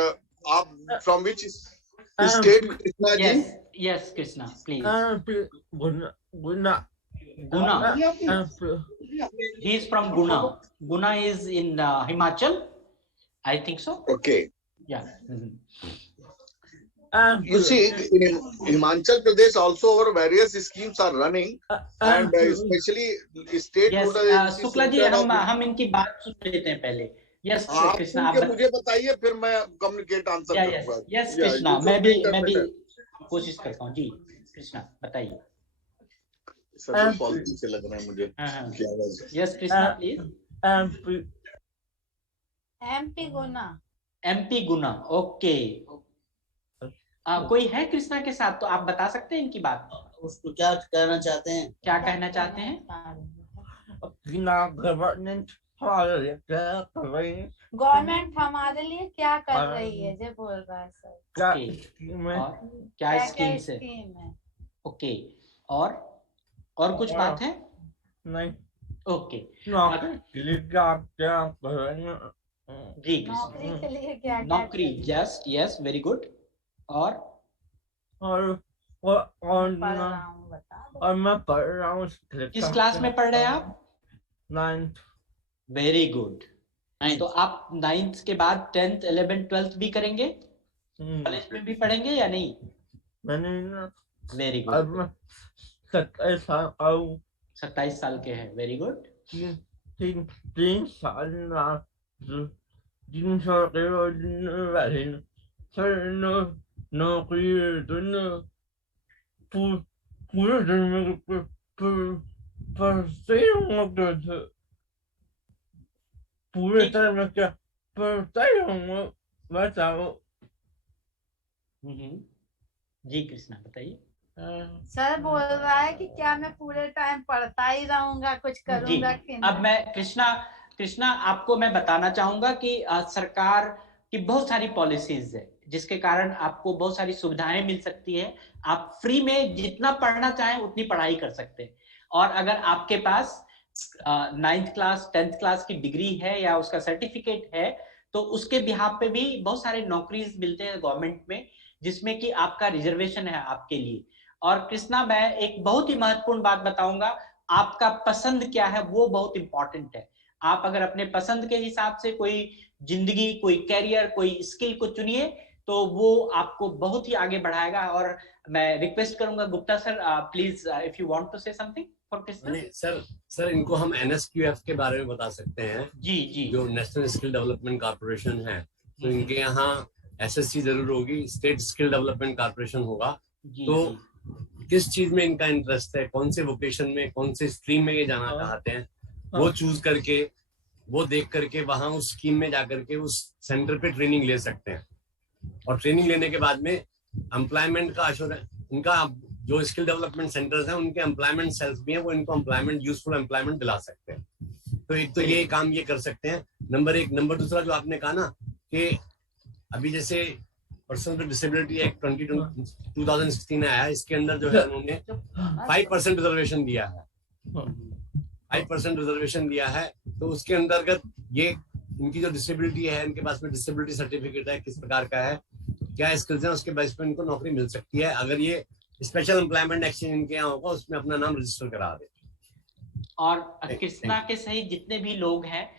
आप from which state Krishna ji? Yes, Krishna, please. Guna. Guna. He is from Guna. Guna is in Himachal, I think so. Okay. Yeah. You see, in Himachal Pradesh also our various schemes are running, and especially state. Yes, Shukla ji, हम इनकी बात सुन लेते हैं पहले. Yes, आप कृष्णा, सुन के मुझे बताइए, फिर मैं कम्युनिकेट आंसर करूंगा. Yes, कृष्णा, मैं भी कोशिश करता हूँ जी. कृष्णा बताइए. सर पॉलिटिक्स से लग रहा है मुझे. Yes, Krishna please. MP Guna. Okay. कोई है कृष्णा के साथ, तो आप बता सकते हैं इनकी बात. उसको क्या कहना चाहते हैं? क्या कहना चाहते हैं? गवर्नमेंट हमारे लिए क्या कर रही है, जो बोल रहा है सर. क्या स्कीम्स है? ओके. और कुछ बात है? नहीं. ओके. जी, नौकरी के लिए क्या? नौकरी. Yes, very good. और मैं पढ़ रहा हूँ. किस क्लास में पढ़ रहे हैं आप? 9th. Very good. तो आप 9th के बाद 10th 11th 12th भी करेंगे? कॉलेज में भी पढ़ेंगे या नहीं? Very good. 27 साल के हैं. Very good. 3 साल नौकरी पूरे दिन में पढ़ते ही होंगे. पूरे टाइम में क्या पढ़ता ही होंगे. बताओ. जी कृष्णा बताइए. सर बोल रहा है कि क्या मैं पूरे टाइम पढ़ता ही रहूंगा, कुछ करूंगा कि नहीं? अब मैं कृष्णा आपको मैं बताना चाहूंगा कि सरकार की बहुत सारी पॉलिसीज है, जिसके कारण आपको बहुत सारी सुविधाएं मिल सकती है. आप फ्री में जितना पढ़ना चाहें उतनी पढ़ाई कर सकते हैं. और अगर आपके पास 9th क्लास 10th क्लास की डिग्री है या उसका सर्टिफिकेट है, तो उसके बिहाफ पे भी बहुत सारे नौकरीज मिलते हैं गवर्नमेंट में, जिसमें कि आपका रिजर्वेशन है आपके लिए. और कृष्णा, मैं एक बहुत ही महत्वपूर्ण बात बताऊंगा. आपका पसंद क्या है वो बहुत इंपॉर्टेंट है. आप अगर अपने पसंद के हिसाब से कोई जिंदगी, कोई कैरियर, कोई स्किल को चुनिए, तो वो आपको बहुत ही आगे बढ़ाएगा. और मैं रिक्वेस्ट करूंगा Gupta sir, please if you want to say something for Krishna. Sir इनको हम NSQF के बारे में बता सकते हैं. जी. जो नेशनल स्किल डेवलपमेंट कॉर्पोरेशन है, तो इनके यहाँ SSC जरूर होगी, स्टेट स्किल डेवलपमेंट कॉर्पोरेशन होगा. तो किस चीज में इनका इंटरेस्ट है, कौन से वोकेशन में, कौन से स्ट्रीम में ये जाना चाहते हैं, वो चूज करके, वो देख करके वहां उस स्कीम में जाकर के उस सेंटर पे ट्रेनिंग ले सकते हैं. और ट्रेनिंग लेने के बाद में एम्प्लॉयमेंट का अश्योरेंस, इनका जो स्किल डेवलपमेंट सेंटर्स हैं उनके एम्प्लॉयमेंट सेल्स भी हैं, वो इनको एम्प्लॉयमेंट, यूजफुल एम्प्लॉयमेंट दिला सकते हैं. तो एक तो ये काम ये कर सकते हैं, नंबर 1. नंबर 2 जो आपने कहा ना कि अभी जैसे पर्सन विद डिसेबिलिटी एक्ट 2016 में आया, इसके अंदर जो है उन्होंने 5% रिजर्वेशन दिया है. 5% रिजर्वेशन दिया है. तो उसके अंतर्गत ये इनकी जो डिसेबिलिटी है, इनके पास में डिसेबिलिटी सर्टिफिकेट है, किस प्रकार का है, क्या स्किल्स है, उसके बेस पर इनको नौकरी मिल सकती है. अगर ये स्पेशल एम्प्लॉयमेंट एक्सचेंज इनके यहाँ होगा, उसमें अपना नाम रजिस्टर करा दे. और कृष्णा के सहित जितने भी लोग हैं,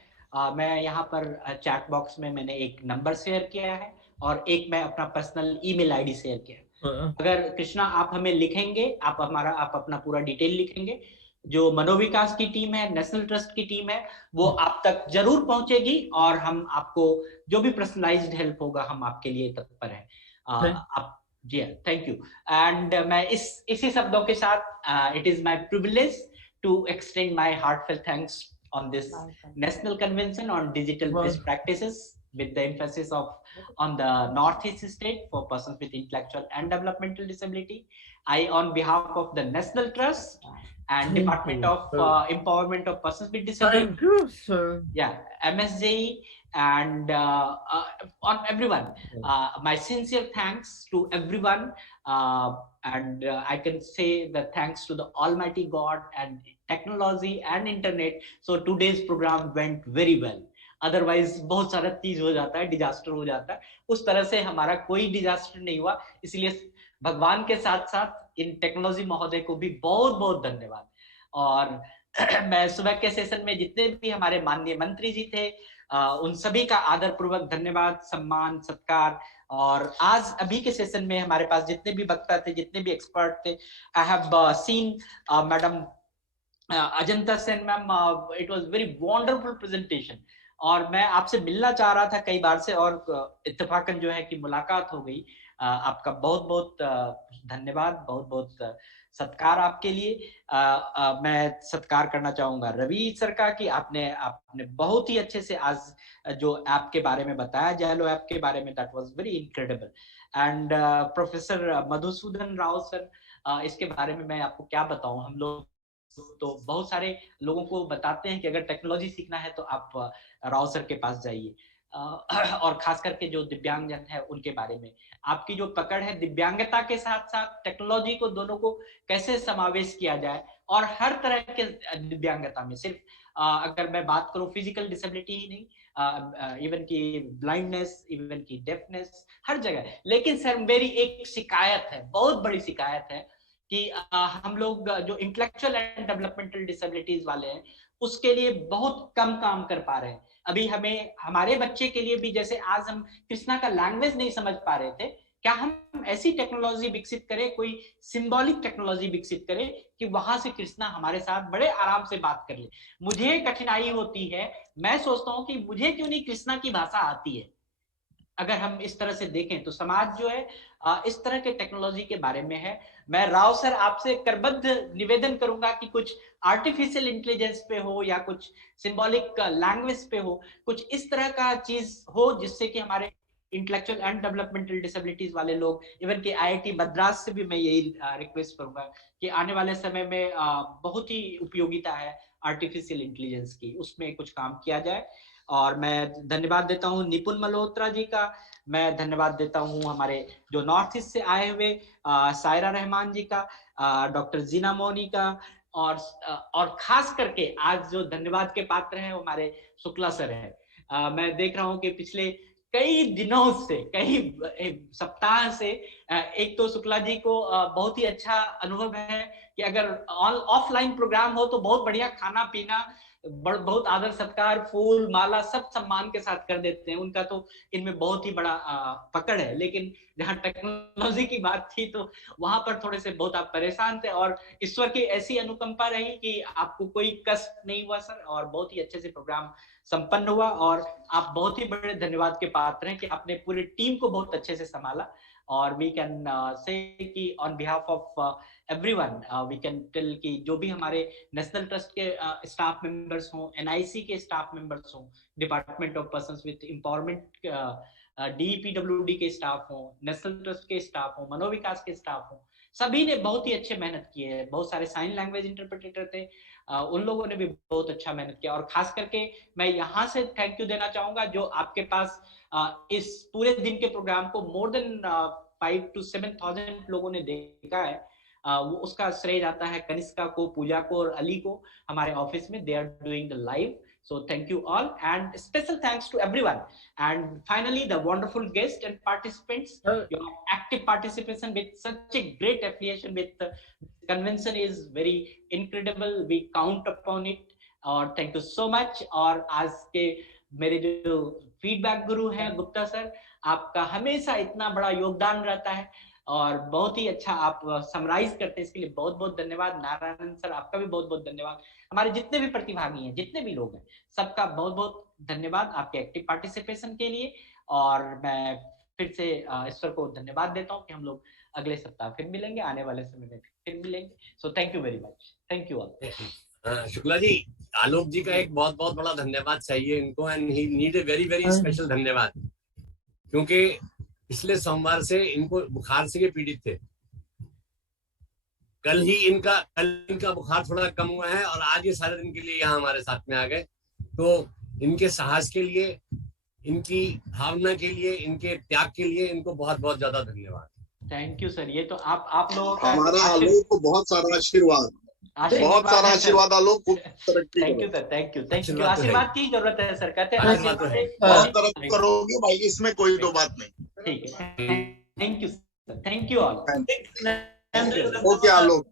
मैं यहाँ पर चैट बॉक्स में मैंने एक नंबर शेयर किया है और एक मैं अपना पर्सनल ईमेल आईडी शेयर किया है. अगर कृष्णा आप हमें लिखेंगे, आप अपना पूरा डिटेल लिखेंगे, जो मनोविकास की टीम है, नेशनल ट्रस्ट की टीम है, वो आप तक जरूर पहुंचेगी और हम आपको जो भी पर्सनलाइज्ड हेल्प होगा हम आपके लिए तत्पर है. आप जी, थैंक यू. एंड मैं इसी शब्दों के साथ, it is my privilege to extend my heartfelt thanks on this national convention on digital best practices with the emphasis on the Northeast state for persons with intellectual and developmental disability. I, on behalf of the National Trust and Department of Empowerment of Persons with Disability, thank you, sir. Yeah, MSJE, and on everyone, my sincere thanks to everyone and I can say that thanks to the Almighty God and technology and internet, so today's program went very well. Otherwise बहुत सारा चीज हो जाता है, disaster हो जाता है, उस तरह से हमारा कोई डिजास्टर नहीं हुआ। इसलिए भगवान के साथ साथ इन टेक्नोलॉजी महोदय को भी बहुत बहुत धन्यवाद। और मैं सुबह के सेशन में जितने भी हमारे माननीय मंत्री जी थे, उन सभी का आदर पूर्वक धन्यवाद, सम्मान, सत्कार। और आज अभी के सेशन में हमारे पास जितने भी वक्ता थे, जितने भी एक्सपर्ट थे, I have seen madam Ajanta Sen ma'am, it was very wonderful presentation. और मैं आपसे मिलना चाह रहा था कई बार से, और इत्तेफाकन जो है कि मुलाकात हो गई। आपका बहुत बहुत धन्यवाद, बहुत बहुत सत्कार आपके लिए। मैं सत्कार करना चाहूंगा रवि सर का कि आपने बहुत ही अच्छे से आज जो ऐप के बारे में बताया, जैलो ऐप के बारे में, that was very incredible. And professor Madhusudan Rao sir, इसके बारे में मैं आपको क्या बताऊं। हम लोग तो बहुत सारे लोगों को बताते हैं कि अगर टेक्नोलॉजी सीखना है तो आप राव सर के पास जाइए, और खास करके जो दिव्यांगजन है उनके बारे में आपकी जो पकड़ है, दिव्यांगता के साथ साथ टेक्नोलॉजी को, दोनों को कैसे समावेश किया जाए, और हर तरह के दिव्यांगता में, सिर्फ अगर मैं बात करूं फिजिकल डिसेबिलिटी ही नहीं, इवन की ब्लाइंडनेस, इवन की डेफनेस, हर जगह। लेकिन सर मेरी एक शिकायत है, बहुत बड़ी शिकायत है कि हम लोग जो इंटेलेक्चुअल एंड डेवलपमेंटल डिसेबिलिटीज वाले हैं उसके लिए बहुत कम काम कर पा रहे हैं। अभी हमें हमारे बच्चे के लिए भी, जैसे आज हम कृष्णा का लैंग्वेज नहीं समझ पा रहे थे, क्या हम ऐसी टेक्नोलॉजी विकसित करें, कोई सिंबॉलिक टेक्नोलॉजी विकसित करें कि वहां से कृष्णा हमारे साथ बड़े आराम से बात कर ले। मुझे कठिनाई होती है, मैं सोचता हूँ कि मुझे क्यों नहीं कृष्णा की भाषा आती है। अगर हम इस तरह से देखें तो समाज जो है इस तरह के टेक्नोलॉजी के बारे में है। मैं राव सर आपसे करबद्ध निवेदन करूंगा कि कुछ आर्टिफिशियल इंटेलिजेंस पे हो या कुछ सिंबॉलिक लैंग्वेज पे हो, कुछ इस तरह का चीज हो जिससे कि हमारे इंटेलेक्चुअल एंड डेवलपमेंटल डिसेबिलिटीज वाले लोग, इवन कि IIT मद्रास से भी मैं यही रिक्वेस्ट करूंगा कि आने वाले समय में बहुत ही उपयोगिता है आर्टिफिशियल इंटेलिजेंस की, उसमें कुछ काम किया जाए। और मैं धन्यवाद देता हूँ निपुण मल्होत्रा जी का, मैं धन्यवाद देता हूँ हमारे जो नॉर्थ ईस्ट से आए हुए सायरा रहमान जी का, डॉक्टर जीना मोनी का, और खास करके आज जो धन्यवाद के पात्र हैं वो हमारे शुक्ला सर हैं। मैं देख रहा हूँ कि पिछले कई दिनों से, कई सप्ताह से, एक तो शुक्ला जी को बहुत ही अच्छा अनुभव है कि अगर ऑफलाइन प्रोग्राम हो तो बहुत बढ़िया खाना पीना, बहुत आदर सत्कार, फूल माला सब सम्मान के साथ कर देते हैं। उनका तो इनमें बहुत ही बड़ा पकड़ है। लेकिन जहाँ टेक्नोलॉजी की बात थी तो वहां पर थोड़े से बहुत आप परेशान थे, और ईश्वर की ऐसी अनुकंपा रही कि आपको कोई कष्ट नहीं हुआ सर, और बहुत ही अच्छे से प्रोग्राम संपन्न हुआ। और आप बहुत ही बड़े धन्यवाद के पात्र हैं कि आपने पूरी टीम को बहुत अच्छे से संभाला। और वी कैन से कि on behalf of everyone we can tell कि जो भी हमारे नेशनल ट्रस्ट के स्टाफ मेंबर्स हों, NIC के स्टाफ मेंबर्स हों, department of persons with empowerment, DEPWD के स्टाफ हों, नेशनल ट्रस्ट के स्टाफ हों, मनोविकास के स्टाफ हों, सभी ने बहुत ही अच्छे मेहनत की है। बहुत सारे साइन लैंग्वेज इंटरप्रेटर थे, उन लोगों ने भी बहुत अच्छा मेहनत किया। और खास करके मैं यहाँ से थैंक यू देना चाहूंगा जो आपके पास इस पूरे दिन के प्रोग्राम को मोर देन 5,000 to 7,000 लोगों ने देखा है। वो उसका श्रेय जाता है कनिष्का को, पूजा को और अली को हमारे ऑफिस में। They are doing the live, so thank you all and special thanks to everyone. And finally the wonderful guests and participants, your active participation with such a great affiliation with the convention is very incredible, we count upon it, और thank you so much। और आज के मेरे जो feedback गुरु हैं Gupta sir, आपका हमेशा इतना बड़ा योगदान रहता है और बहुत ही अच्छा आप समराइज करते हैं, इसके लिए बहुत बहुत धन्यवाद। नारायण सर आपका भी बहुत बहुत धन्यवाद। हमारे जितने भी प्रतिभागी हैं, जितने भी लोग हैं, सबका बहुत बहुत धन्यवाद आपके एक्टिव पार्टिसिपेशन के लिए। और मैं फिर से ईश्वर को धन्यवाद देता हूँ कि हम लोग अगले सप्ताह फिर मिलेंगे, आने वाले समय में फिर मिलेंगे। So thank you very much, thank you all. Shukla ji, Alok ji का एक बहुत बहुत बड़ा धन्यवाद चाहिए इनको, and he need a very very special dhanyavaad, क्योंकि पिछले सोमवार से इनको बुखार से पीड़ित थे। कल इनका बुखार थोड़ा कम हुआ है और आज ये सारे दिन के लिए यहाँ हमारे साथ में आ गए। तो इनके साहस के लिए, इनकी भावना के लिए, इनके त्याग के लिए इनको बहुत बहुत ज्यादा धन्यवाद। Thank you sir. ये तो आप लोगों का हमारा आलोक को बहुत सारा आशीर्वाद, बहुत सारा आशीर्वाद आलोक, खूब तरक्की थैंक यू करो। सर, थैंक यू आशीर्वाद की जरूरत है सर, कहते हैं आशीर्वाद बहुत तरक्की करोगे भाई, इसमें कोई दो बात नहीं। ठीक है, thank you sir, thank you all. Okay Alok.